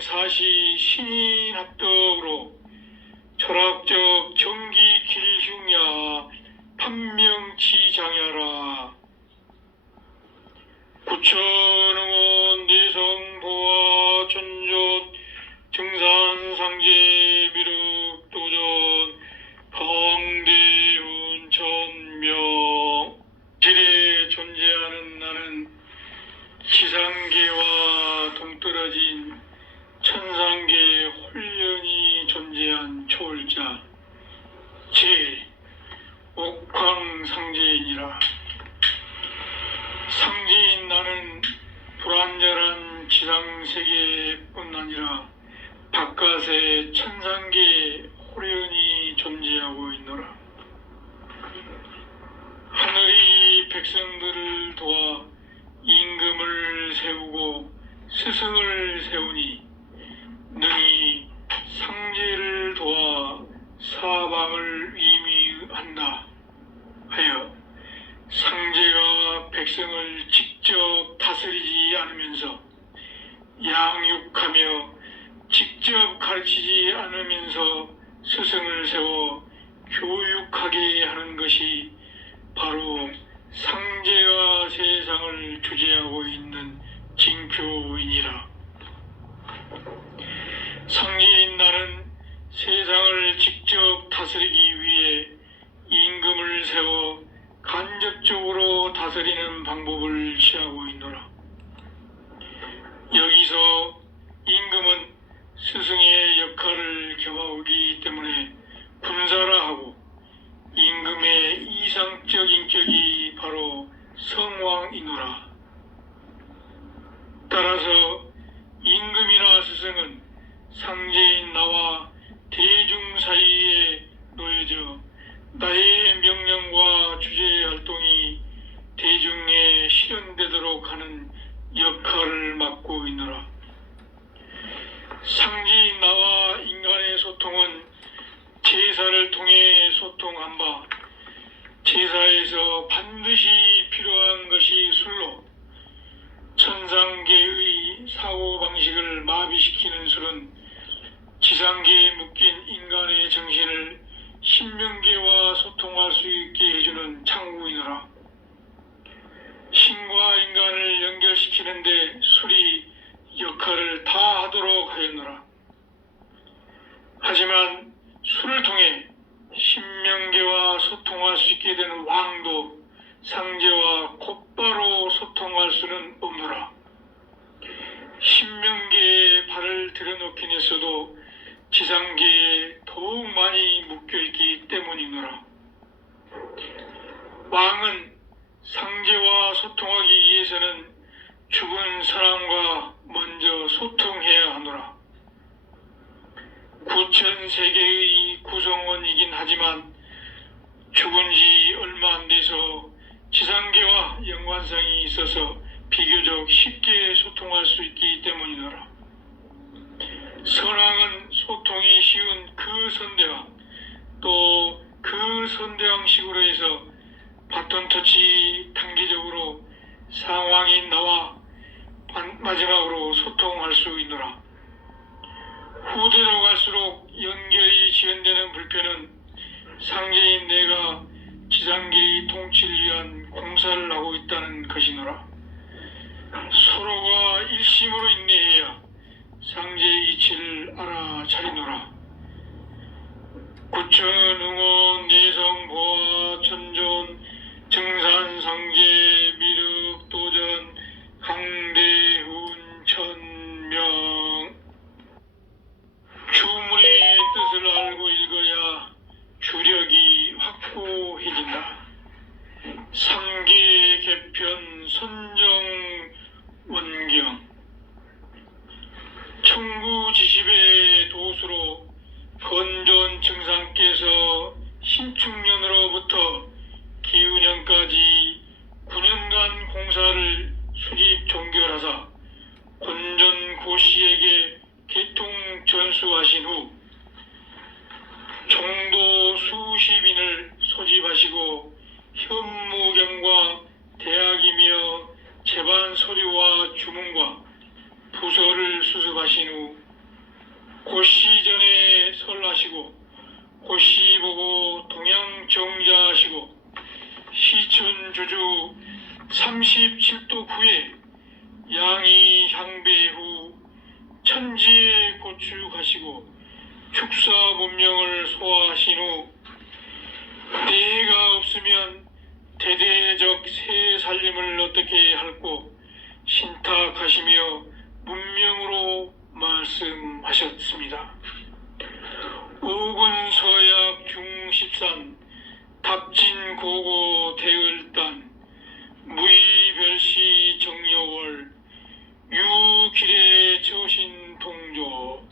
사시 신인 합덕으로 철학적 정기 길흉야 판명치장야라. 부처능원 내성보화 전전 정산상제 미륵도전 강대운 천명. 질에 존재하는 나는 지상계와 동떨어진 천상계에 홀연히 존재한 초월자 제 옥황상제이니라. 상제인 나는 불완전한 지상세계뿐 아니라 바깥의 천상계에 홀연히 존재하고 있노라. 하늘이 백성들을 도와 임금을 세우고 스승을 세우니 능히 상제를 도와 사방을 위미한다 하여 상제가 백성을 직접 다스리지 않으면서 양육하며 직접 가르치지 않으면서 스승을 세워 교육하게 하는 것이 바로 상제가 세상을 주재하고 있는 징표이니라. 상제인 나는 세상을 직접 다스리기 위해 임금을 세워 간접적으로 다스리는 방법을 취하고 있노라. 여기서 임금은 스승의 역할을 겸하기 때문에 군사라 하고 임금의 이상적 인격이 바로 성왕이노라. 따라서 임금이나 스승은 상제인 나와 대중 사이에 놓여져 나의 명령과 주제 활동이 대중에 실현되도록 하는 역할을 맡고 있노라. 상제인 나와 인간의 소통은 제사를 통해 소통한 바, 제사에서 반드시 필요한 것이 술로 천상계의 사고방식을 마비시키는 술은 지상계에 묶인 인간의 정신을 신명계와 소통할 수 있게 해주는 창구이노라. 신과 인간을 연결시키는데 술이 역할을 다 하도록 하였노라. 하지만 술을 통해 신명계와 소통할 수 있게 되는 왕도 상제와 곧바로 소통할 수는 없노라. 신명계에 발을 들여놓긴 했어도 지상계에 더욱 많이 묶여있기 때문이노라. 왕은 상제와 소통하기 위해서는 죽은 사람과 먼저 소통해야 하노라. 구천세계의 구성원이긴 하지만 죽은 지 얼마 안 돼서 지상계와 연관성이 있어서 비교적 쉽게 소통할 수 있기 때문이더라. 선왕은 소통이 쉬운 그 선대왕, 또 그 선대왕식으로 해서 바톤 터치 단계적으로 상왕인 나와 마지막으로 소통할 수 있노라. 후대로 갈수록 연결이 지연되는 불편은 상제인 내가 지상계의 통치를 위한 공사를 하고 있다는 것이노라. 서로가 일심으로 인내해야 상제의 이치를 알아차리노라. 구천응원 내성보화 천존 정산상제 미륵도전 강대훈 천명. 주문의 뜻을 알고 읽어야 주력이 확고해진다. 삼계 개편 선정 원경. 청구지십의 도수로 건존 증상께서 신축년으로부터 기운년까지 9년간 공사를 수집 종결하사 건존 고씨에게 개통 전수하신 후 종도 수십인을 소집하시고 현무경과 대학이며 재반 서류와 주문과 부서를 수습하신 후 고시전에 설하시고 고시 보고 동양 정자하시고 시천 주주 37도 후에 양이 향배 후 천지에 고축하시고 축사 문명을 소화하신 후 때가 없으면 대대적 새 살림을 어떻게 할꼬 신탁하시며 문명으로 말씀하셨습니다. 오군 서약 중십산 답진 고고 대을단 무이별시 정여월 유길의 저신 동조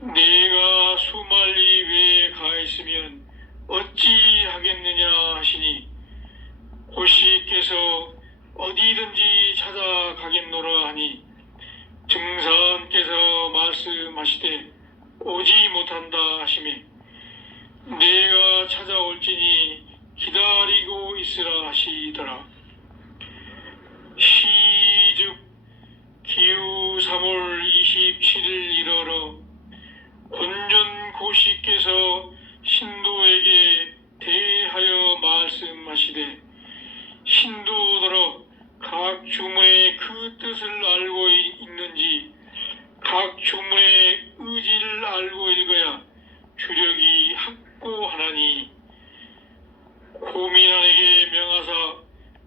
내가 수만리 외에 가있으면 어찌 하겠느냐 하시니 고시께서 어디든지 찾아가겠노라 하니 증사께서 말씀하시되 오지 못한다 하시매 내가 찾아올지니 기다리고 있으라 하시더라. 시즉 기후 3월 27일 이러러 본전 고시께서 신도에게 대하여 말씀하시되 신도더러 각 주문의 그 뜻을 알고 있는지 각 주문의 의지를 알고 읽어야 주력이 확고하나니 고민안에게 명하사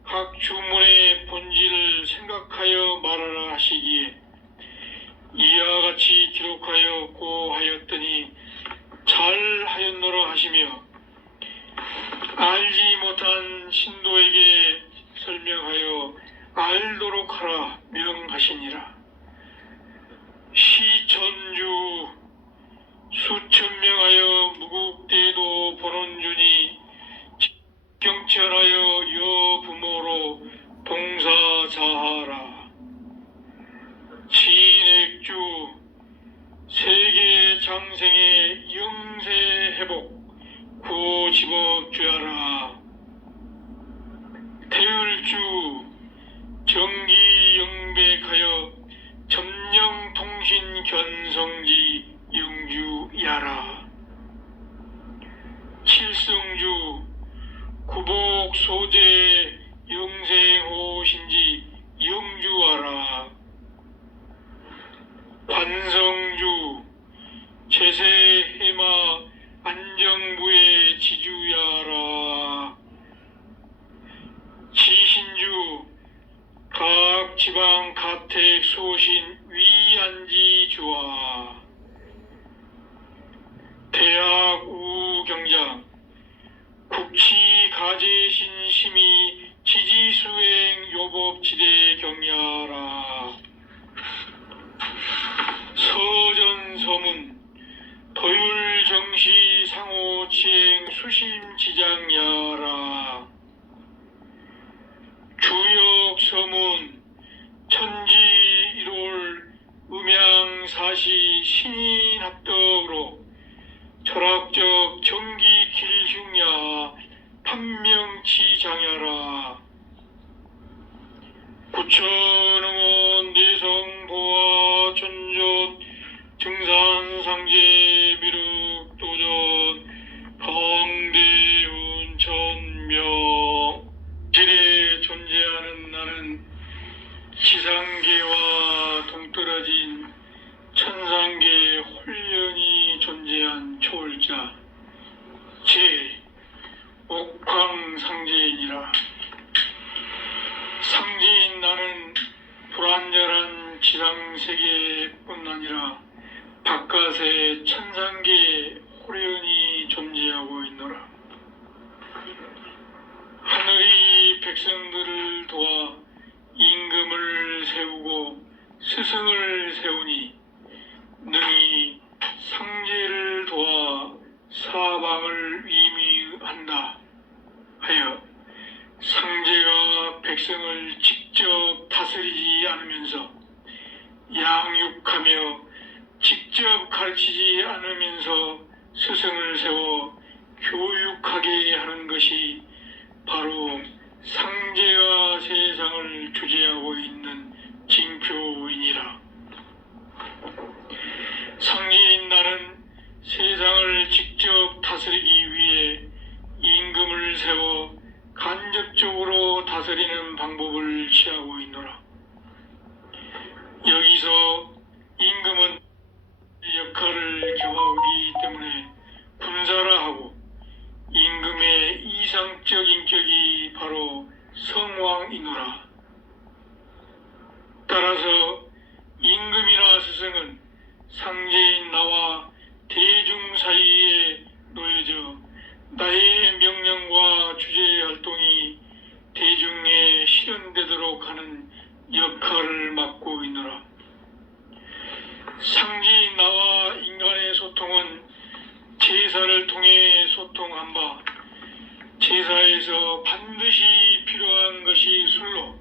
각 주문의 본질을 생각하여 말하라 하시기에 이와 같이 기록하여 고하였더니 잘하였노라 하시며 알지 못한 신도에게 설명하여 알도록 하라 명하시니라. 시천주 수천명하여 무국대도 본원주니 경찰하여 여부모로 봉사자하라. 진액주 세계 장생의 영세 회복 구집업주하라. 태을주 정기 영백하여 점령통신 견성지 영주야라. 칠성주 구복 소재 영생호신지 영주하라. 관성주 제세 해마 안정부의 지주야라. 지신주 각 지방 가택 소신 위안지 주와. 대학 우경장 국치 가제신 심의 지지수행 요법지대 경야라. 서전서문 도율정시 상호치행 수심지장야라. 주역서문 천지 1월 음양사시 신인합덕으로 철학적 정기 길흉야 판명치장야라. 부천응원 내성보화 전전 증산상제 미륵도전 강대훈 천명 질에 존재하는 나는 지상계와 동떨어진 천상계 홀연히 존재한 초월자 제 옥황상제이니라. 상제인 나는 불완전한 지상세계뿐 아니라 바깥의 천상계에 홀연히 존재하고 있노라. 하늘이 백성들을 도와 임금을 세우고 스승을 세우니 능히 상제를 도와 사방을 위미한다 하여 상제가 백성을 직접 다스리지 않으면서 양육하며 직접 가르치지 않으면서 스승을 세워 교육하게 하는 것이 바로 상제가 세상을 주재하고 있는 징표이니라. 상계인 나는 세상을 직접 다스리기 위해 임금을 세워 간접적으로 다스리는 방법을 취하고 있노라. 여기서 임금은 역할을 겸하기 때문에 군사라 하고, 임금의 이상적 인격이 바로 성왕이노라. 따라서 임금이나 스승은 상제인 나와 대중 사이에 놓여져 나의 명령과 주제 활동이 대중에 실현되도록 하는 역할을 맡고 있노라. 상제인 나와 인간의 소통은 제사를 통해 소통한 바, 제사에서 반드시 필요한 것이 술로,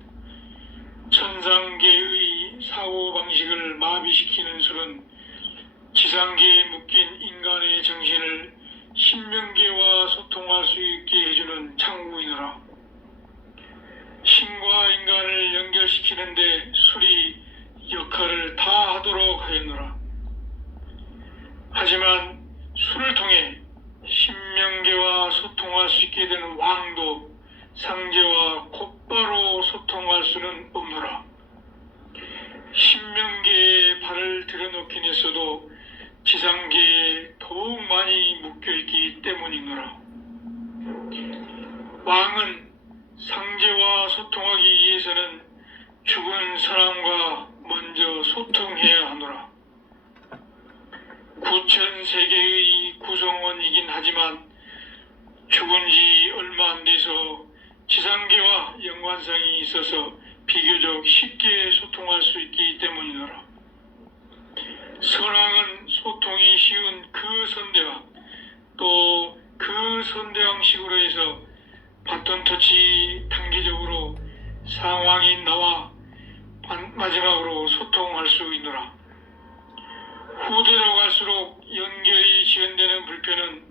천상계의 사고방식을 마비시키는 술은 지상계에 묶인 인간의 정신을 신명계와 소통할 수 있게 해주는 창구이노라. 신과 인간을 연결시키는데 술이 역할을 다 하도록 하였노라. 하지만 술을 통해 신명계와 소통할 수 있게 되는 왕도 상제와 곧바로 소통할 수는 없노라. 신명계에 발을 들여놓긴 했어도 지상계에 더욱 많이 묶여있기 때문이노라. 왕은 상제와 소통하기 위해서는 죽은 사람과 먼저 소통해야 하노라. 구천세계의 구성원이긴 하지만 죽은 지 얼마 안 돼서 지상계와 연관성이 있어서 비교적 쉽게 소통할 수 있기 때문이노라. 선왕은 소통이 쉬운 그 선대왕, 또 그 선대왕식으로 해서 바톤 터치 단계적으로 상왕인 나와 마지막으로 소통할 수 있노라. 후대로 갈수록 연결이 지연되는 불편은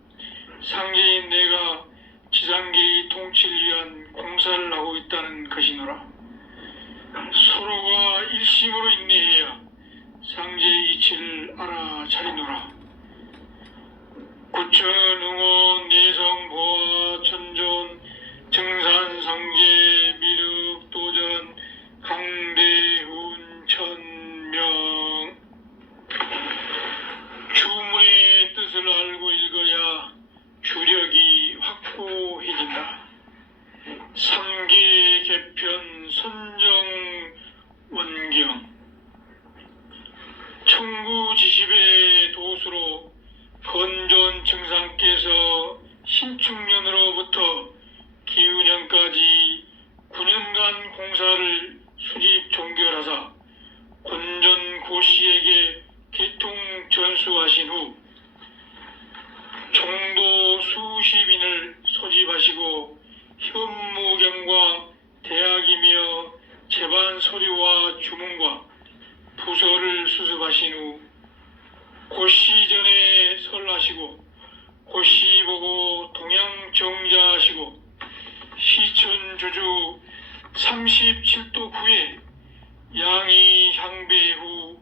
상제인 내가 지상계의 통치를 위한 공사를 하고 있다는 것이노라. 서로가 일심으로 인내해야 상제의 이치를 알아차리노라. 구천, 응원, 내성, 보아, 천존, 정산, 상제, 미륵, 도전, 강대훈, 천명. 주문의 뜻을 알고 읽어야 주력이 확고해진다. 삼계 개편 선정 원경. 청구지십의 도수로 건존 증상께서 신축년으로부터 기운년까지 9년간 공사를 수집 종결하사 건존 고씨에게 개통 전수하신 후 종도 수십인을 소집하시고 현무경과 대학이며 제반 서류와 주문과 부서를 수습하신 후 고씨 전에 설하시고 고씨 보고 동양 정자하시고 시천 주주 37도 후에 양이 향배 후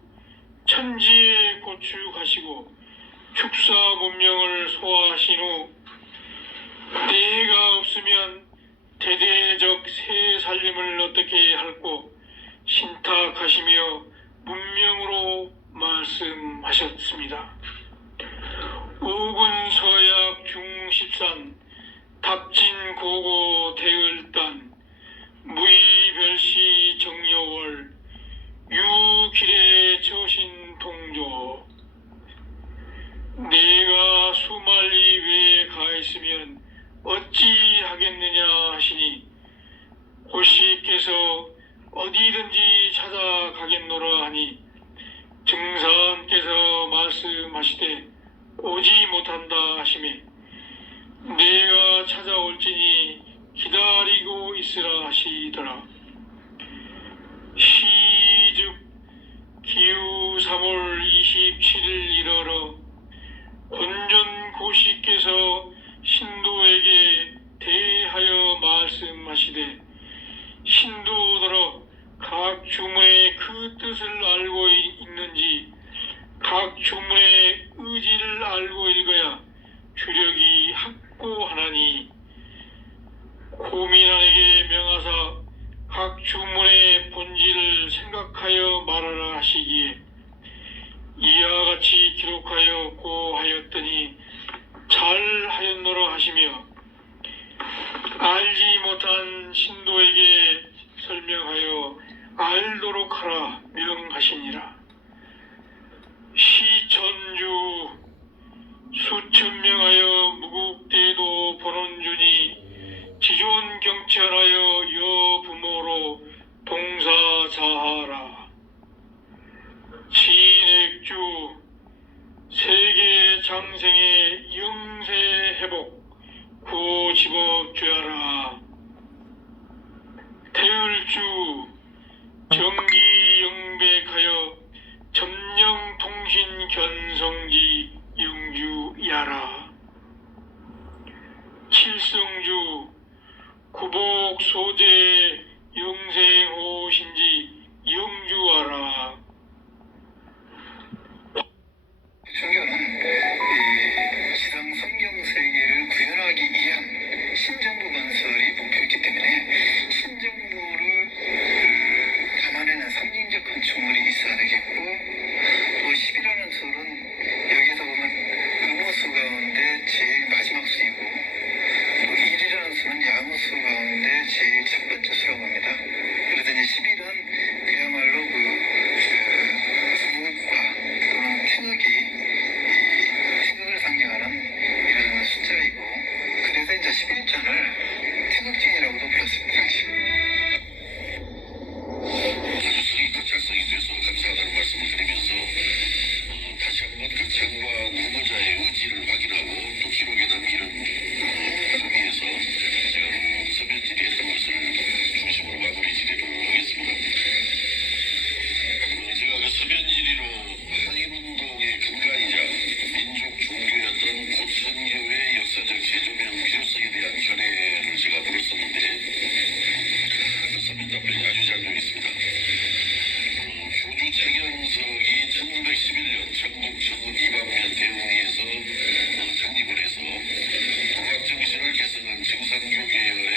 천지에 고축하시고 축사 문명을 소화하신 후 때가 없으면 대대적 새 살림을 어떻게 할꼬 신탁하시며 문명으로 말씀하셨습니다. 우군 서약 중십산 답진 고고 대을단 무이별시 정여월 유길의 저신통조. 내가 수말리 외에 가했으면 어찌 하겠느냐 하시니 고씨께서 어디든지 찾아가겠노라 하니 증사께서 말씀하시되 오지 못한다 하시매 내가 찾아올지니 기다리고 있으라 하시더라. 시즉 기후 3월 27일 이르러 건전 고씨께서 신도에게 대하여 말씀하시되 신도들어 각 주문의 그 뜻을 알고 있는지 각 각 주문의 의지를 알고 읽어야 주력이 확고하나니 고민안에게 명하사 각 주문의 본질을 생각하여 말하라 하시기에 이와 같이 기록하여 고하였더니 잘하였노라 하시며 알지 못한 신도에게 설명하여 알도록 하라 명하시니라. 시천주 수천 명하여 무국대도 본원주니 지존 경찰하여 여부모로 동사자하라. 진액주 세계 장생의 영세 회복 구집업죄하라. 태을주 정기 영백하여 점령통신 견성지 영주야라. 칠성주 구복 소재 영생호신지 영주하라. 종교는 이 지상 성경 세계를 구현하기 위한 신정부 건설이 목표이기 때문에 신정부를 담아내는 상징적 건축물이 있어야 되겠고, 또 10이라는 설은 여기서 보면 음호수 가운데 제일 마지막 수이고, 또 1이라는 수는 양호수 가운데 제일 첫 번째 수라고 합니다. 그래서 이제 10이란 그야말로 무국과 또는 태극을 상징하는 이런 숫자이고, 그래서 이제 11전을 태극진이라고도 불렀습니다. 당시. 성의껏 작성이 돼서 감사하다는 말씀을 드리면서 다시 한번 그 장과 후보자의 의지를 확인하고 또 기록에 남기는 의미에서 제가 서면 질의했던 것을 중심으로 마무리 질의를 하겠습니다. 제가 그 서면 질의로 항일운동의 근간이자 민족 종교였던 고천교의 역사적 재조명 필요성에 대한 견해를 제가 물었었는데 그 서면 답변이 아주 잘 되어 있습니다. 교주 최경석이 1911년 전국 전국 이방면 대웅리에서 창립을 해서 동학정신을 개성한 증산교 계열의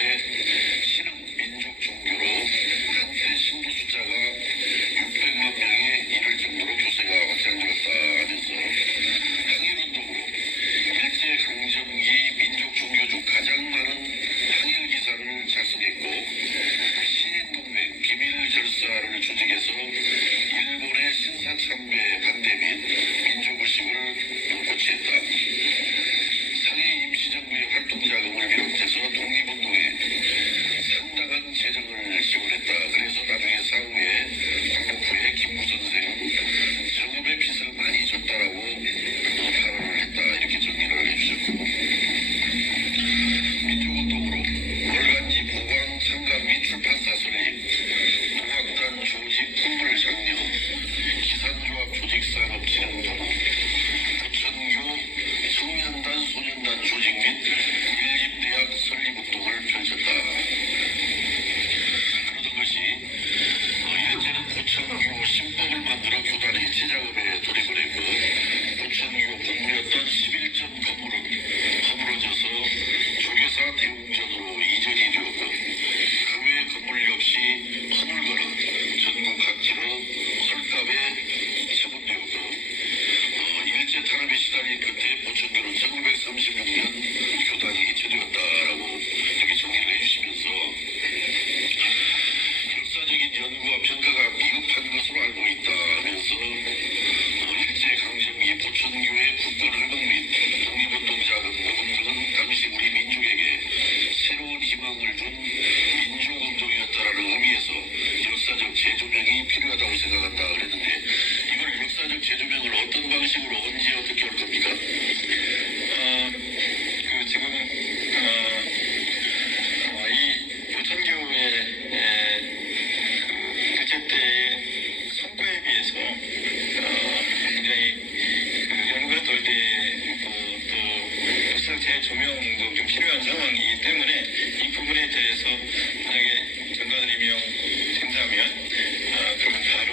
신흥 민족 종교로 한때 신도 숫자가 600만 명에 이를 정도로 교세가 확장되었다 하면서 항일운동으로 일제강점기 민족 종교 중 가장 많은 항일 기사를 작성했고 신인동맹 비밀절사를 조직해서 일본의 신사참배 반대 및 민족의식을 고취했다. 상해 임시정부의 활동자금을 비롯해서 독립운동에 상당한 재정을 지원했다. 그래서 나중에 사후에 광복 후에 김구 선생은 정읍의 빚을 많이 졌다라고 발언을 했다. 이렇게 정리를 해주셨고, 민족운동으로 월간지 보광 창간 및 출판사 설립, 동학단 조직 풍물 장려, 기산조합 조직산업 진흥 등 부천교 청년단 소년단 조직 및 인립대학 설립운동을 펼쳤다. 그러던 것이 이제는 부천교 신법을 만들어 교단의 제작업에 돌입을 했고, 부천교 본부였던 11전 건물은 허물어져서 조계사 대웅전으로 이전이 되었고, 그 외 건물 역시 허물거나 전국 각지로 헐값에 처분되었고, 일제 탄압에 시달린 끝에 부천교는 1936년 교단이 해체되었다라고 이렇게 정리를 해주시면서 역사적인 연구와 평가가 미흡한 것으로 알고 있다 하면서 일제강점기 부천교의 국권회복 및 독립운동자금 모금 등은 당시 우리 민족에게 새로운 희망을 준 민족운동이었다라는 의미에서 역사적 재조명이 필요하다고 생각한다 그랬는데, 이걸 역사적 재조명을 어떤 방식으로 언제 어떻게 할 겁니까? 지금 이 부천교의 부채 때의 성과에 비해서 굉장히 연구가 덜 되고 또 역사 재조명도 좀 필요한 상황이기 때문에 이 부분에 대해서 만약에 전가들 임명 된다면 그러면 바로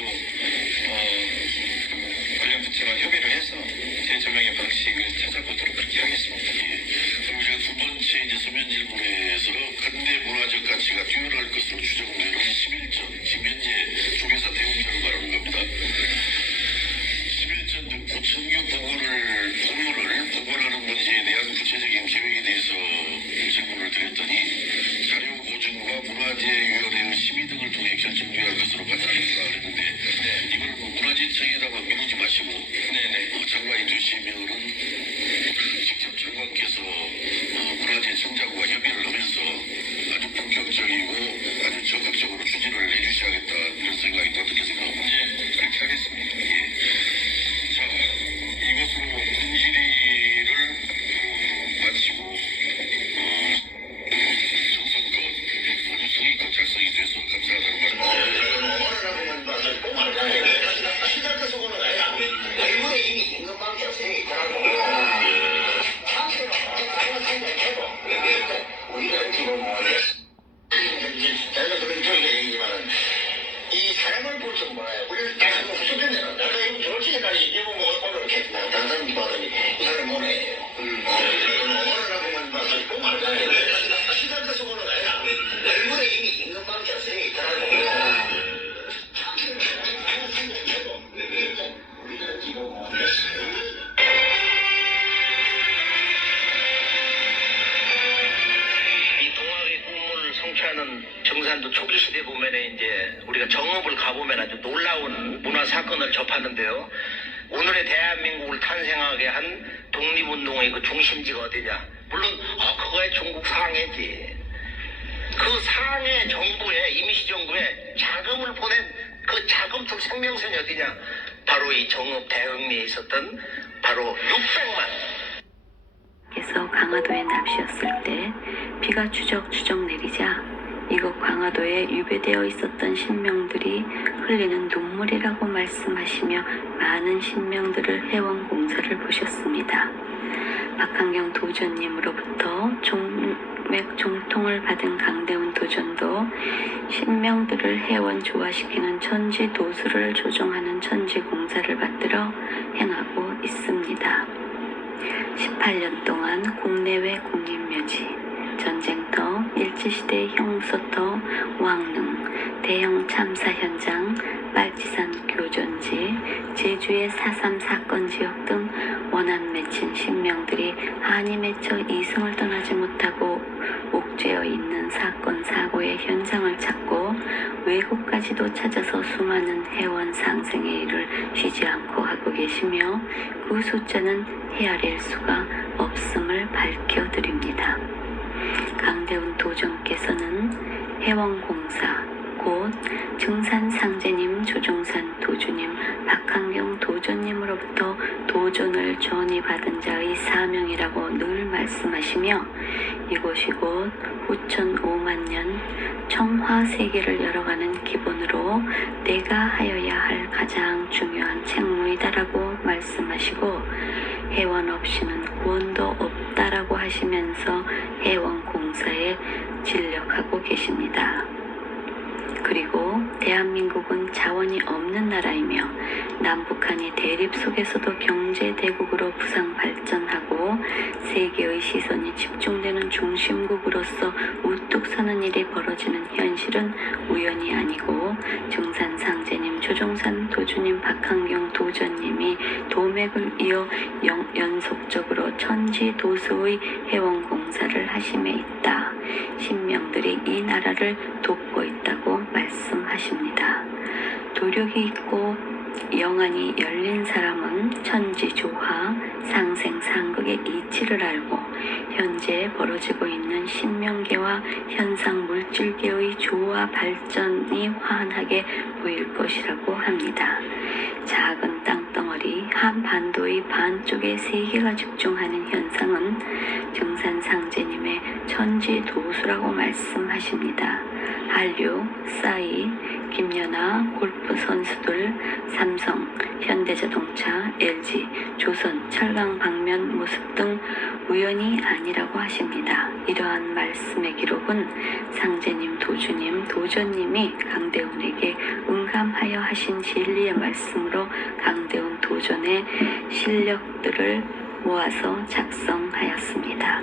관련 부처와 협의를 해야 방식을 찾아보도록 그렇게 하겠습니다. 그리고 제가 두 번째 이제 서면 질문에서 근대 문화적 가치가 뛰어날 것으로 추정되는 11전, 지금 현재 조계사 대웅전을 말하는 겁니다. 11전 즉 구청교 복원을 복원하는 문제에 대한 구체적인 계획에 대해서 질문을 드렸더니 자료 보증과 문화재위원회의 심의 등을 통해 결정되어야 할 것으로 판단했다 그랬는데 이걸 문화재청에다가 미루지 마시고 장관이 되시면은 직접 장관께서 문화재청장과 협의를 하면서 아주 본격적이고 아주 적극적으로 추진을 해주셔야겠다 이런 생각이 어떻게 생각합니까? 그렇게 하겠습니다. 자, 이것으로 문질의를 마치고 정성껏 아주 성의껏 작성이 돼서 감사하다는 말씀. 이 사람을 볼 줄 몰라요. 우리는 딱 후속되면 내가 이거 졸지게까지 이거 오늘 이렇게 다른 사람이 봐더니 이 사람이 뭐래. 오늘이라고 보면 막 보면 알잖아요. 시간대 속으로 가야 얼굴에 이미 임금밖에 없으니 있더라고. 우리가 지금 이 동학의 꿈을 성취하는 정산도 초기 시대 보면은 이제 우리가 정읍을 가보면 아주 놀라운 문화 사건을 접하는데요. 오늘의 대한민국을 탄생하게 한 독립운동의 그 중심지가 어디냐? 물론 그거의 중국 상해지. 그 상해 정부에 임시 정부에 자금을 보낸 그 자금통 생명선이 어디냐? 바로 이 정읍 대흥리에 있었던 바로 600만. 께서 강화도에 납시였을 때 비가 추적추적 내리자 이곳 강화도에 유배되어 있었던 신명들이 흘리는 눈물이라고 말씀하시며 많은 신명들을 해원 공사를 보셨습니다. 박한경 도전님으로부터 종맥 종통을 받은 강대훈 도전도 신명들을 해원 조화시키는 천지 도수를 조정하는 천지 공사를 받들어 행하고 있습니다. 18년 동안 국내외 국립묘지, 전쟁터, 일제시대 형무소터, 왕릉, 대형 참사 현장, 빨치산 교전지, 제주의 4.3 사건 지역 등 원한 맺힌 신명들이 한이 맺혀 이승을 떠나지 못하고 옥죄어 있는 사건 사고의 현장을 찾고 외국까지도 찾아서 수많은 해원 상생의 일을 쉬지 않고 하고 계시며 그 숫자는 헤아릴 수가 없음을 밝혀드립니다. 강대훈 도전께서는 해원공사 곧 증산상제님, 조종산 도주님, 박한경 도전님으로부터 도전을 전이받은 자의 사명이라고 늘 말씀하시며 이곳이 곧 후천 5만년 청화세계를 열어가는 기본으로 내가 하여야 할 가장 중요한 책무이다라고 말씀하시고 해원 없이는 구원도 없다라고 하시면서 해원 공사에 진력하고 계십니다. 그리고 대한민국은 자원이 없는 나라이며 남북한이 대립 속에서도 경제대국으로 부상 발전하고 세계의 시선이 집중되는 중심국으로서 우뚝 서는 일이 벌어지는 현실은 우연이 아니고 증산상제님, 조종산 도주님, 박한경 도전님이 도맥을 이어 연속적으로 천지도수의 해원공사를 하심에 있다. 신명들이 이 나라를 돕고 있다고 말씀하십니다. 도력이 있고 영안이 열린 사람은 천지조화, 상생상극의 이치를 알고 현재 벌어지고 있는 신명계와 현상 물질계의 조화 발전이 환하게 보일 것이라고 합니다. 작은 땅덩어리 한반도의 반쪽에 세계가 집중하는 현상은 증산상제님의 천지도수라고 말씀하십니다. 한류, 싸이, 김연아, 골프 선수들, 삼성, 현대자동차, LG, 조선, 철강 방면 모습 등 우연이 아니라고 하십니다. 이러한 말씀의 기록은 상제님, 도주님, 도전님이 강대훈에게 응감하여 하신 진리의 말씀으로 강대훈 도전의 실력들을 모아서 작성하였습니다.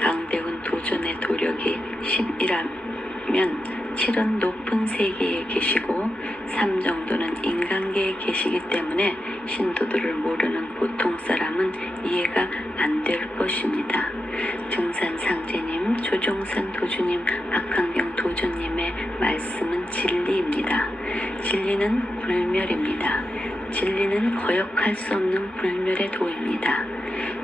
강대훈 도전의 도력이 10이라면 7은 높은 세계에 계시고 3 정도는 인간계에 계시기 때문에 신도들을 모르는 보통 사람은 이해가 안 될 것입니다. 증산상제님, 조종산 도주님, 박한경 도전님의 말씀은 진리입니다. 진리는 불멸입니다. 진리는 거역할 수 없는 불멸의 도입니다.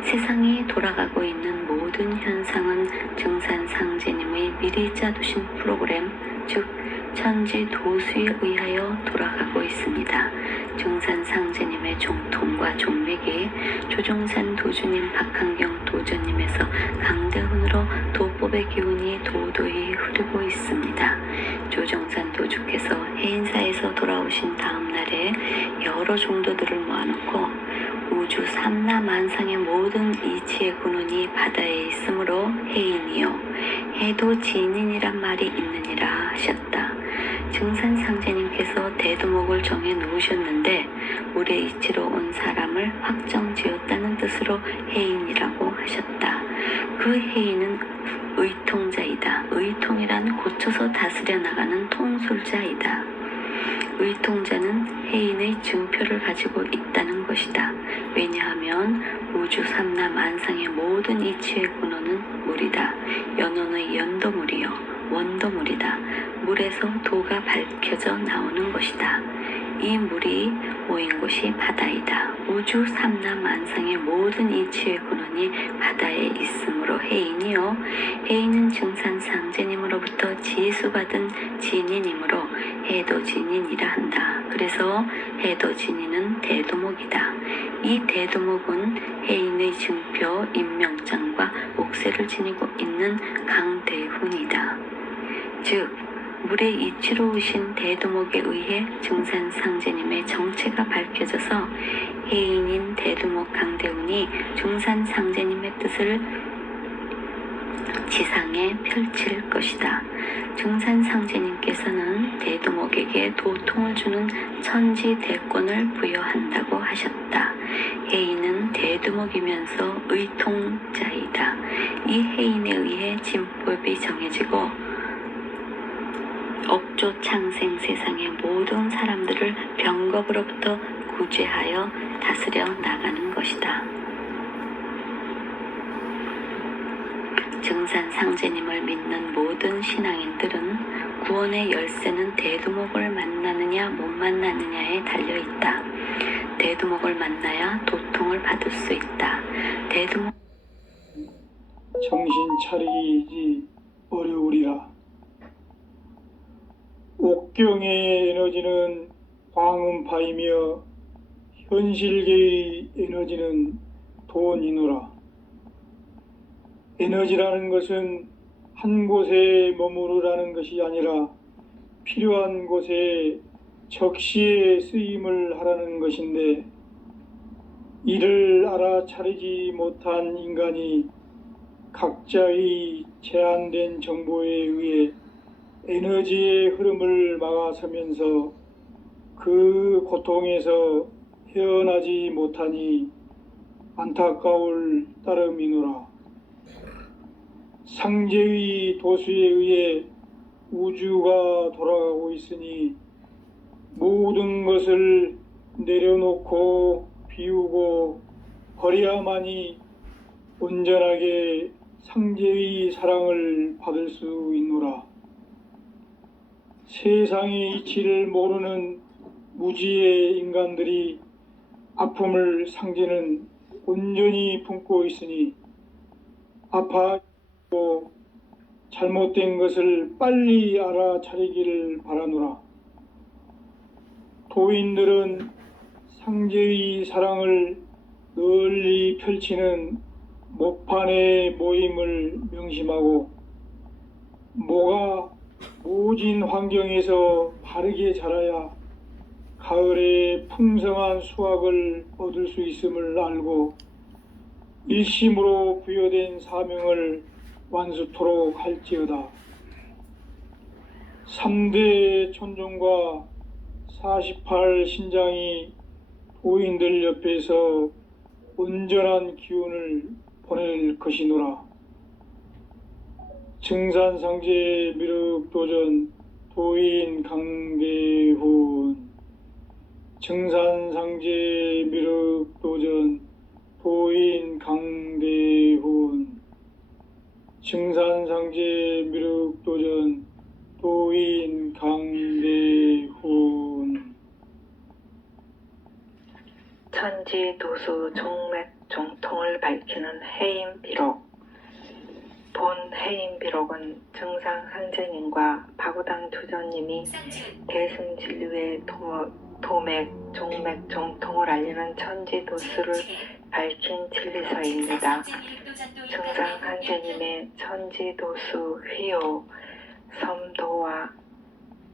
세상이 돌아가고 있는 모든 현상은 증산상제님의 미리 짜두신 프로그램, 즉 천지 도수에 의하여 돌아가고 있습니다. 증산상제님의 종통과 종맥이 조종산 도주님, 박한경 도전님에서 강대훈으로 도법의 기운이 도도히 흐르고 있습니다. 조종산 도주께서 해인사에서 돌아오신 다음 날에 여러 종도들을 모아놓고 우주 삼라만상의 모든 이치의 근원이 바다에 있으므로 해인이요 해도 진인이란 말이 있느니라 하셨다. 증산상제님께서 대두목을 정해 놓으셨는데 물의 이치로 온 사람을 확정지었다는 뜻으로 해인이라고 하셨다. 그 해인은 의통자이다. 의통이란 고쳐서 다스려 나가는 통솔자이다. 의통자는 해인의 증표를 가지고 있다는 것이다. 왜냐하면 우주 삼라만상의 모든 이치의 근원은 물이다. 연원의 연도물이요 원도물이다. 물에서 도가 밝혀져 나오는 것이다. 이 물이 모인 곳이 바다이다. 우주 삼라만상의 모든 이치의 근원이 바다에 있으므로 해인이요 해인은 증산상제님으로부터 지수받은 진인이므로 해도진인이라 한다. 그래서 해도진인은 대두목이다. 이 대두목은 해인의 증표 임명장과 옥새를 지니고 있는 강대훈이다. 즉 물의 이치로 오신 대두목에 의해 증산상제님의 정체가 밝혀져서 해인인 대두목 강대훈이 증산상제님의 뜻을 지상에 펼칠 것이다. 증산상제님께서는 대두목에게 도통을 주는 천지 대권을 부여한다고 하셨다. 해인은 대두목이면서 의통자이다. 이 해인에 의해 진법이 정해지고 업조 창생 세상의 모든 사람들을 병겁으로부터 구제하여 다스려 나가는 것이다. 증산상제님을 믿는 모든 신앙인들은 구원의 열쇠는 대두목을 만나느냐 못 만나느냐에 달려있다. 대두목을 만나야 도통을 받을 수 있다. 대두목 정신 차리기 어려우리라. 옥경의 에너지는 광음파이며 현실계의 에너지는 돈이노라. 에너지라는 것은 한 곳에 머무르라는 것이 아니라 필요한 곳에 적시에 쓰임을 하라는 것인데 이를 알아차리지 못한 인간이 각자의 제한된 정보에 의해 에너지의 흐름을 막아서면서 그 고통에서 헤어나지 못하니 안타까울 따름이노라. 상제의 도수에 의해 우주가 돌아가고 있으니 모든 것을 내려놓고 비우고 버려야만이 온전하게 상제의 사랑을 받을 수 있노라. 세상의 이치를 모르는 무지의 인간들이 아픔을 상제는 온전히 품고 있으니 아파하고 잘못된 것을 빨리 알아차리기를 바라노라. 도인들은 상제의 사랑을 널리 펼치는 목판의 모임을 명심하고 모가 모진 환경에서 바르게 자라야 가을에 풍성한 수확을 얻을 수 있음을 알고 일심으로 부여된 사명을 완수토록 할지어다. 3대 천종과 48 신장이 도인들 옆에서 온전한 기운을 보낼 것이노라. 증산상제 미륵도전 도인 강대훈 증산상제 미륵도전 도인 강대훈 증산상제 미륵도전 도인 강대훈 천지도수 종맥 종통을 밝히는 해인비록. 본 해인비록은 증상상제님과 바구당 조전님이 대승진류의 도맥, 종맥, 종통을 알리는 천지도수를 밝힌 진리서입니다. 증상상제님의 천지도수 휘호, 섬도와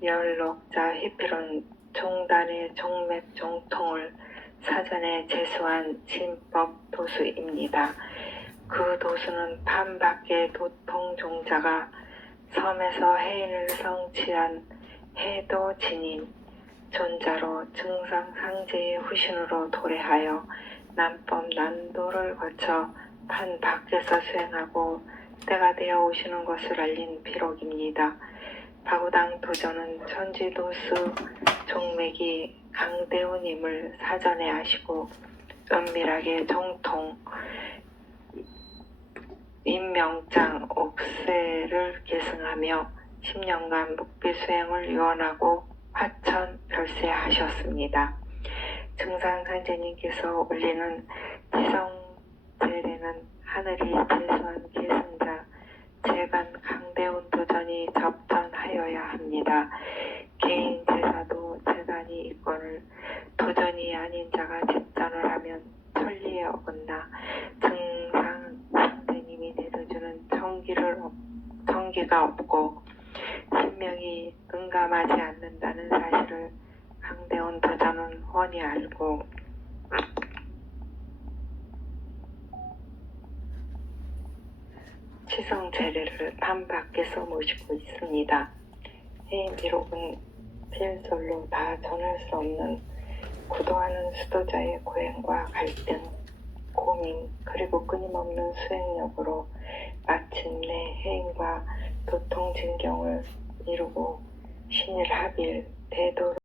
열록자 희필은 종단의 종맥, 종통을 사전에 제수한 진법 도수입니다. 그 도수는 판밖의 도통종자가 섬에서 해인을 성취한 해도진인 존자로 증상상제의 후신으로 도래하여 난법 난도를 거쳐 판 밖에서 수행하고 때가 되어 오시는 것을 알린 비록입니다. 바구당 도전은 천지도수 종맥이 강대훈임을 사전에 아시고 은밀하게 종통 임명장 옥세를 계승하며 10년간 묵비 수행을 유언하고 화천 별세하셨습니다. 증상상제님께서 올리는 지성제례는 하늘이 제수한 계승자 재간 강대훈 도전이 접전하여야 합니다. 개인 제사도 재간이 있거늘 도전이 아닌 자가 집전을 하면 천리에 어긋나 증상상제님이 내려주는 청기가 없고 신명이 응감하지 않는다는 사실을 강대훈 도전은 훤히 알고 치성제례를 판 밖에서 모시고 있습니다. 해인비록은 필설로 다 전할 수 없는 구도하는 수도자의 고행과 갈등, 고민, 그리고 끊임없는 수행력으로 마침내 해인과 도통진경을 이루고 신일합일 대도를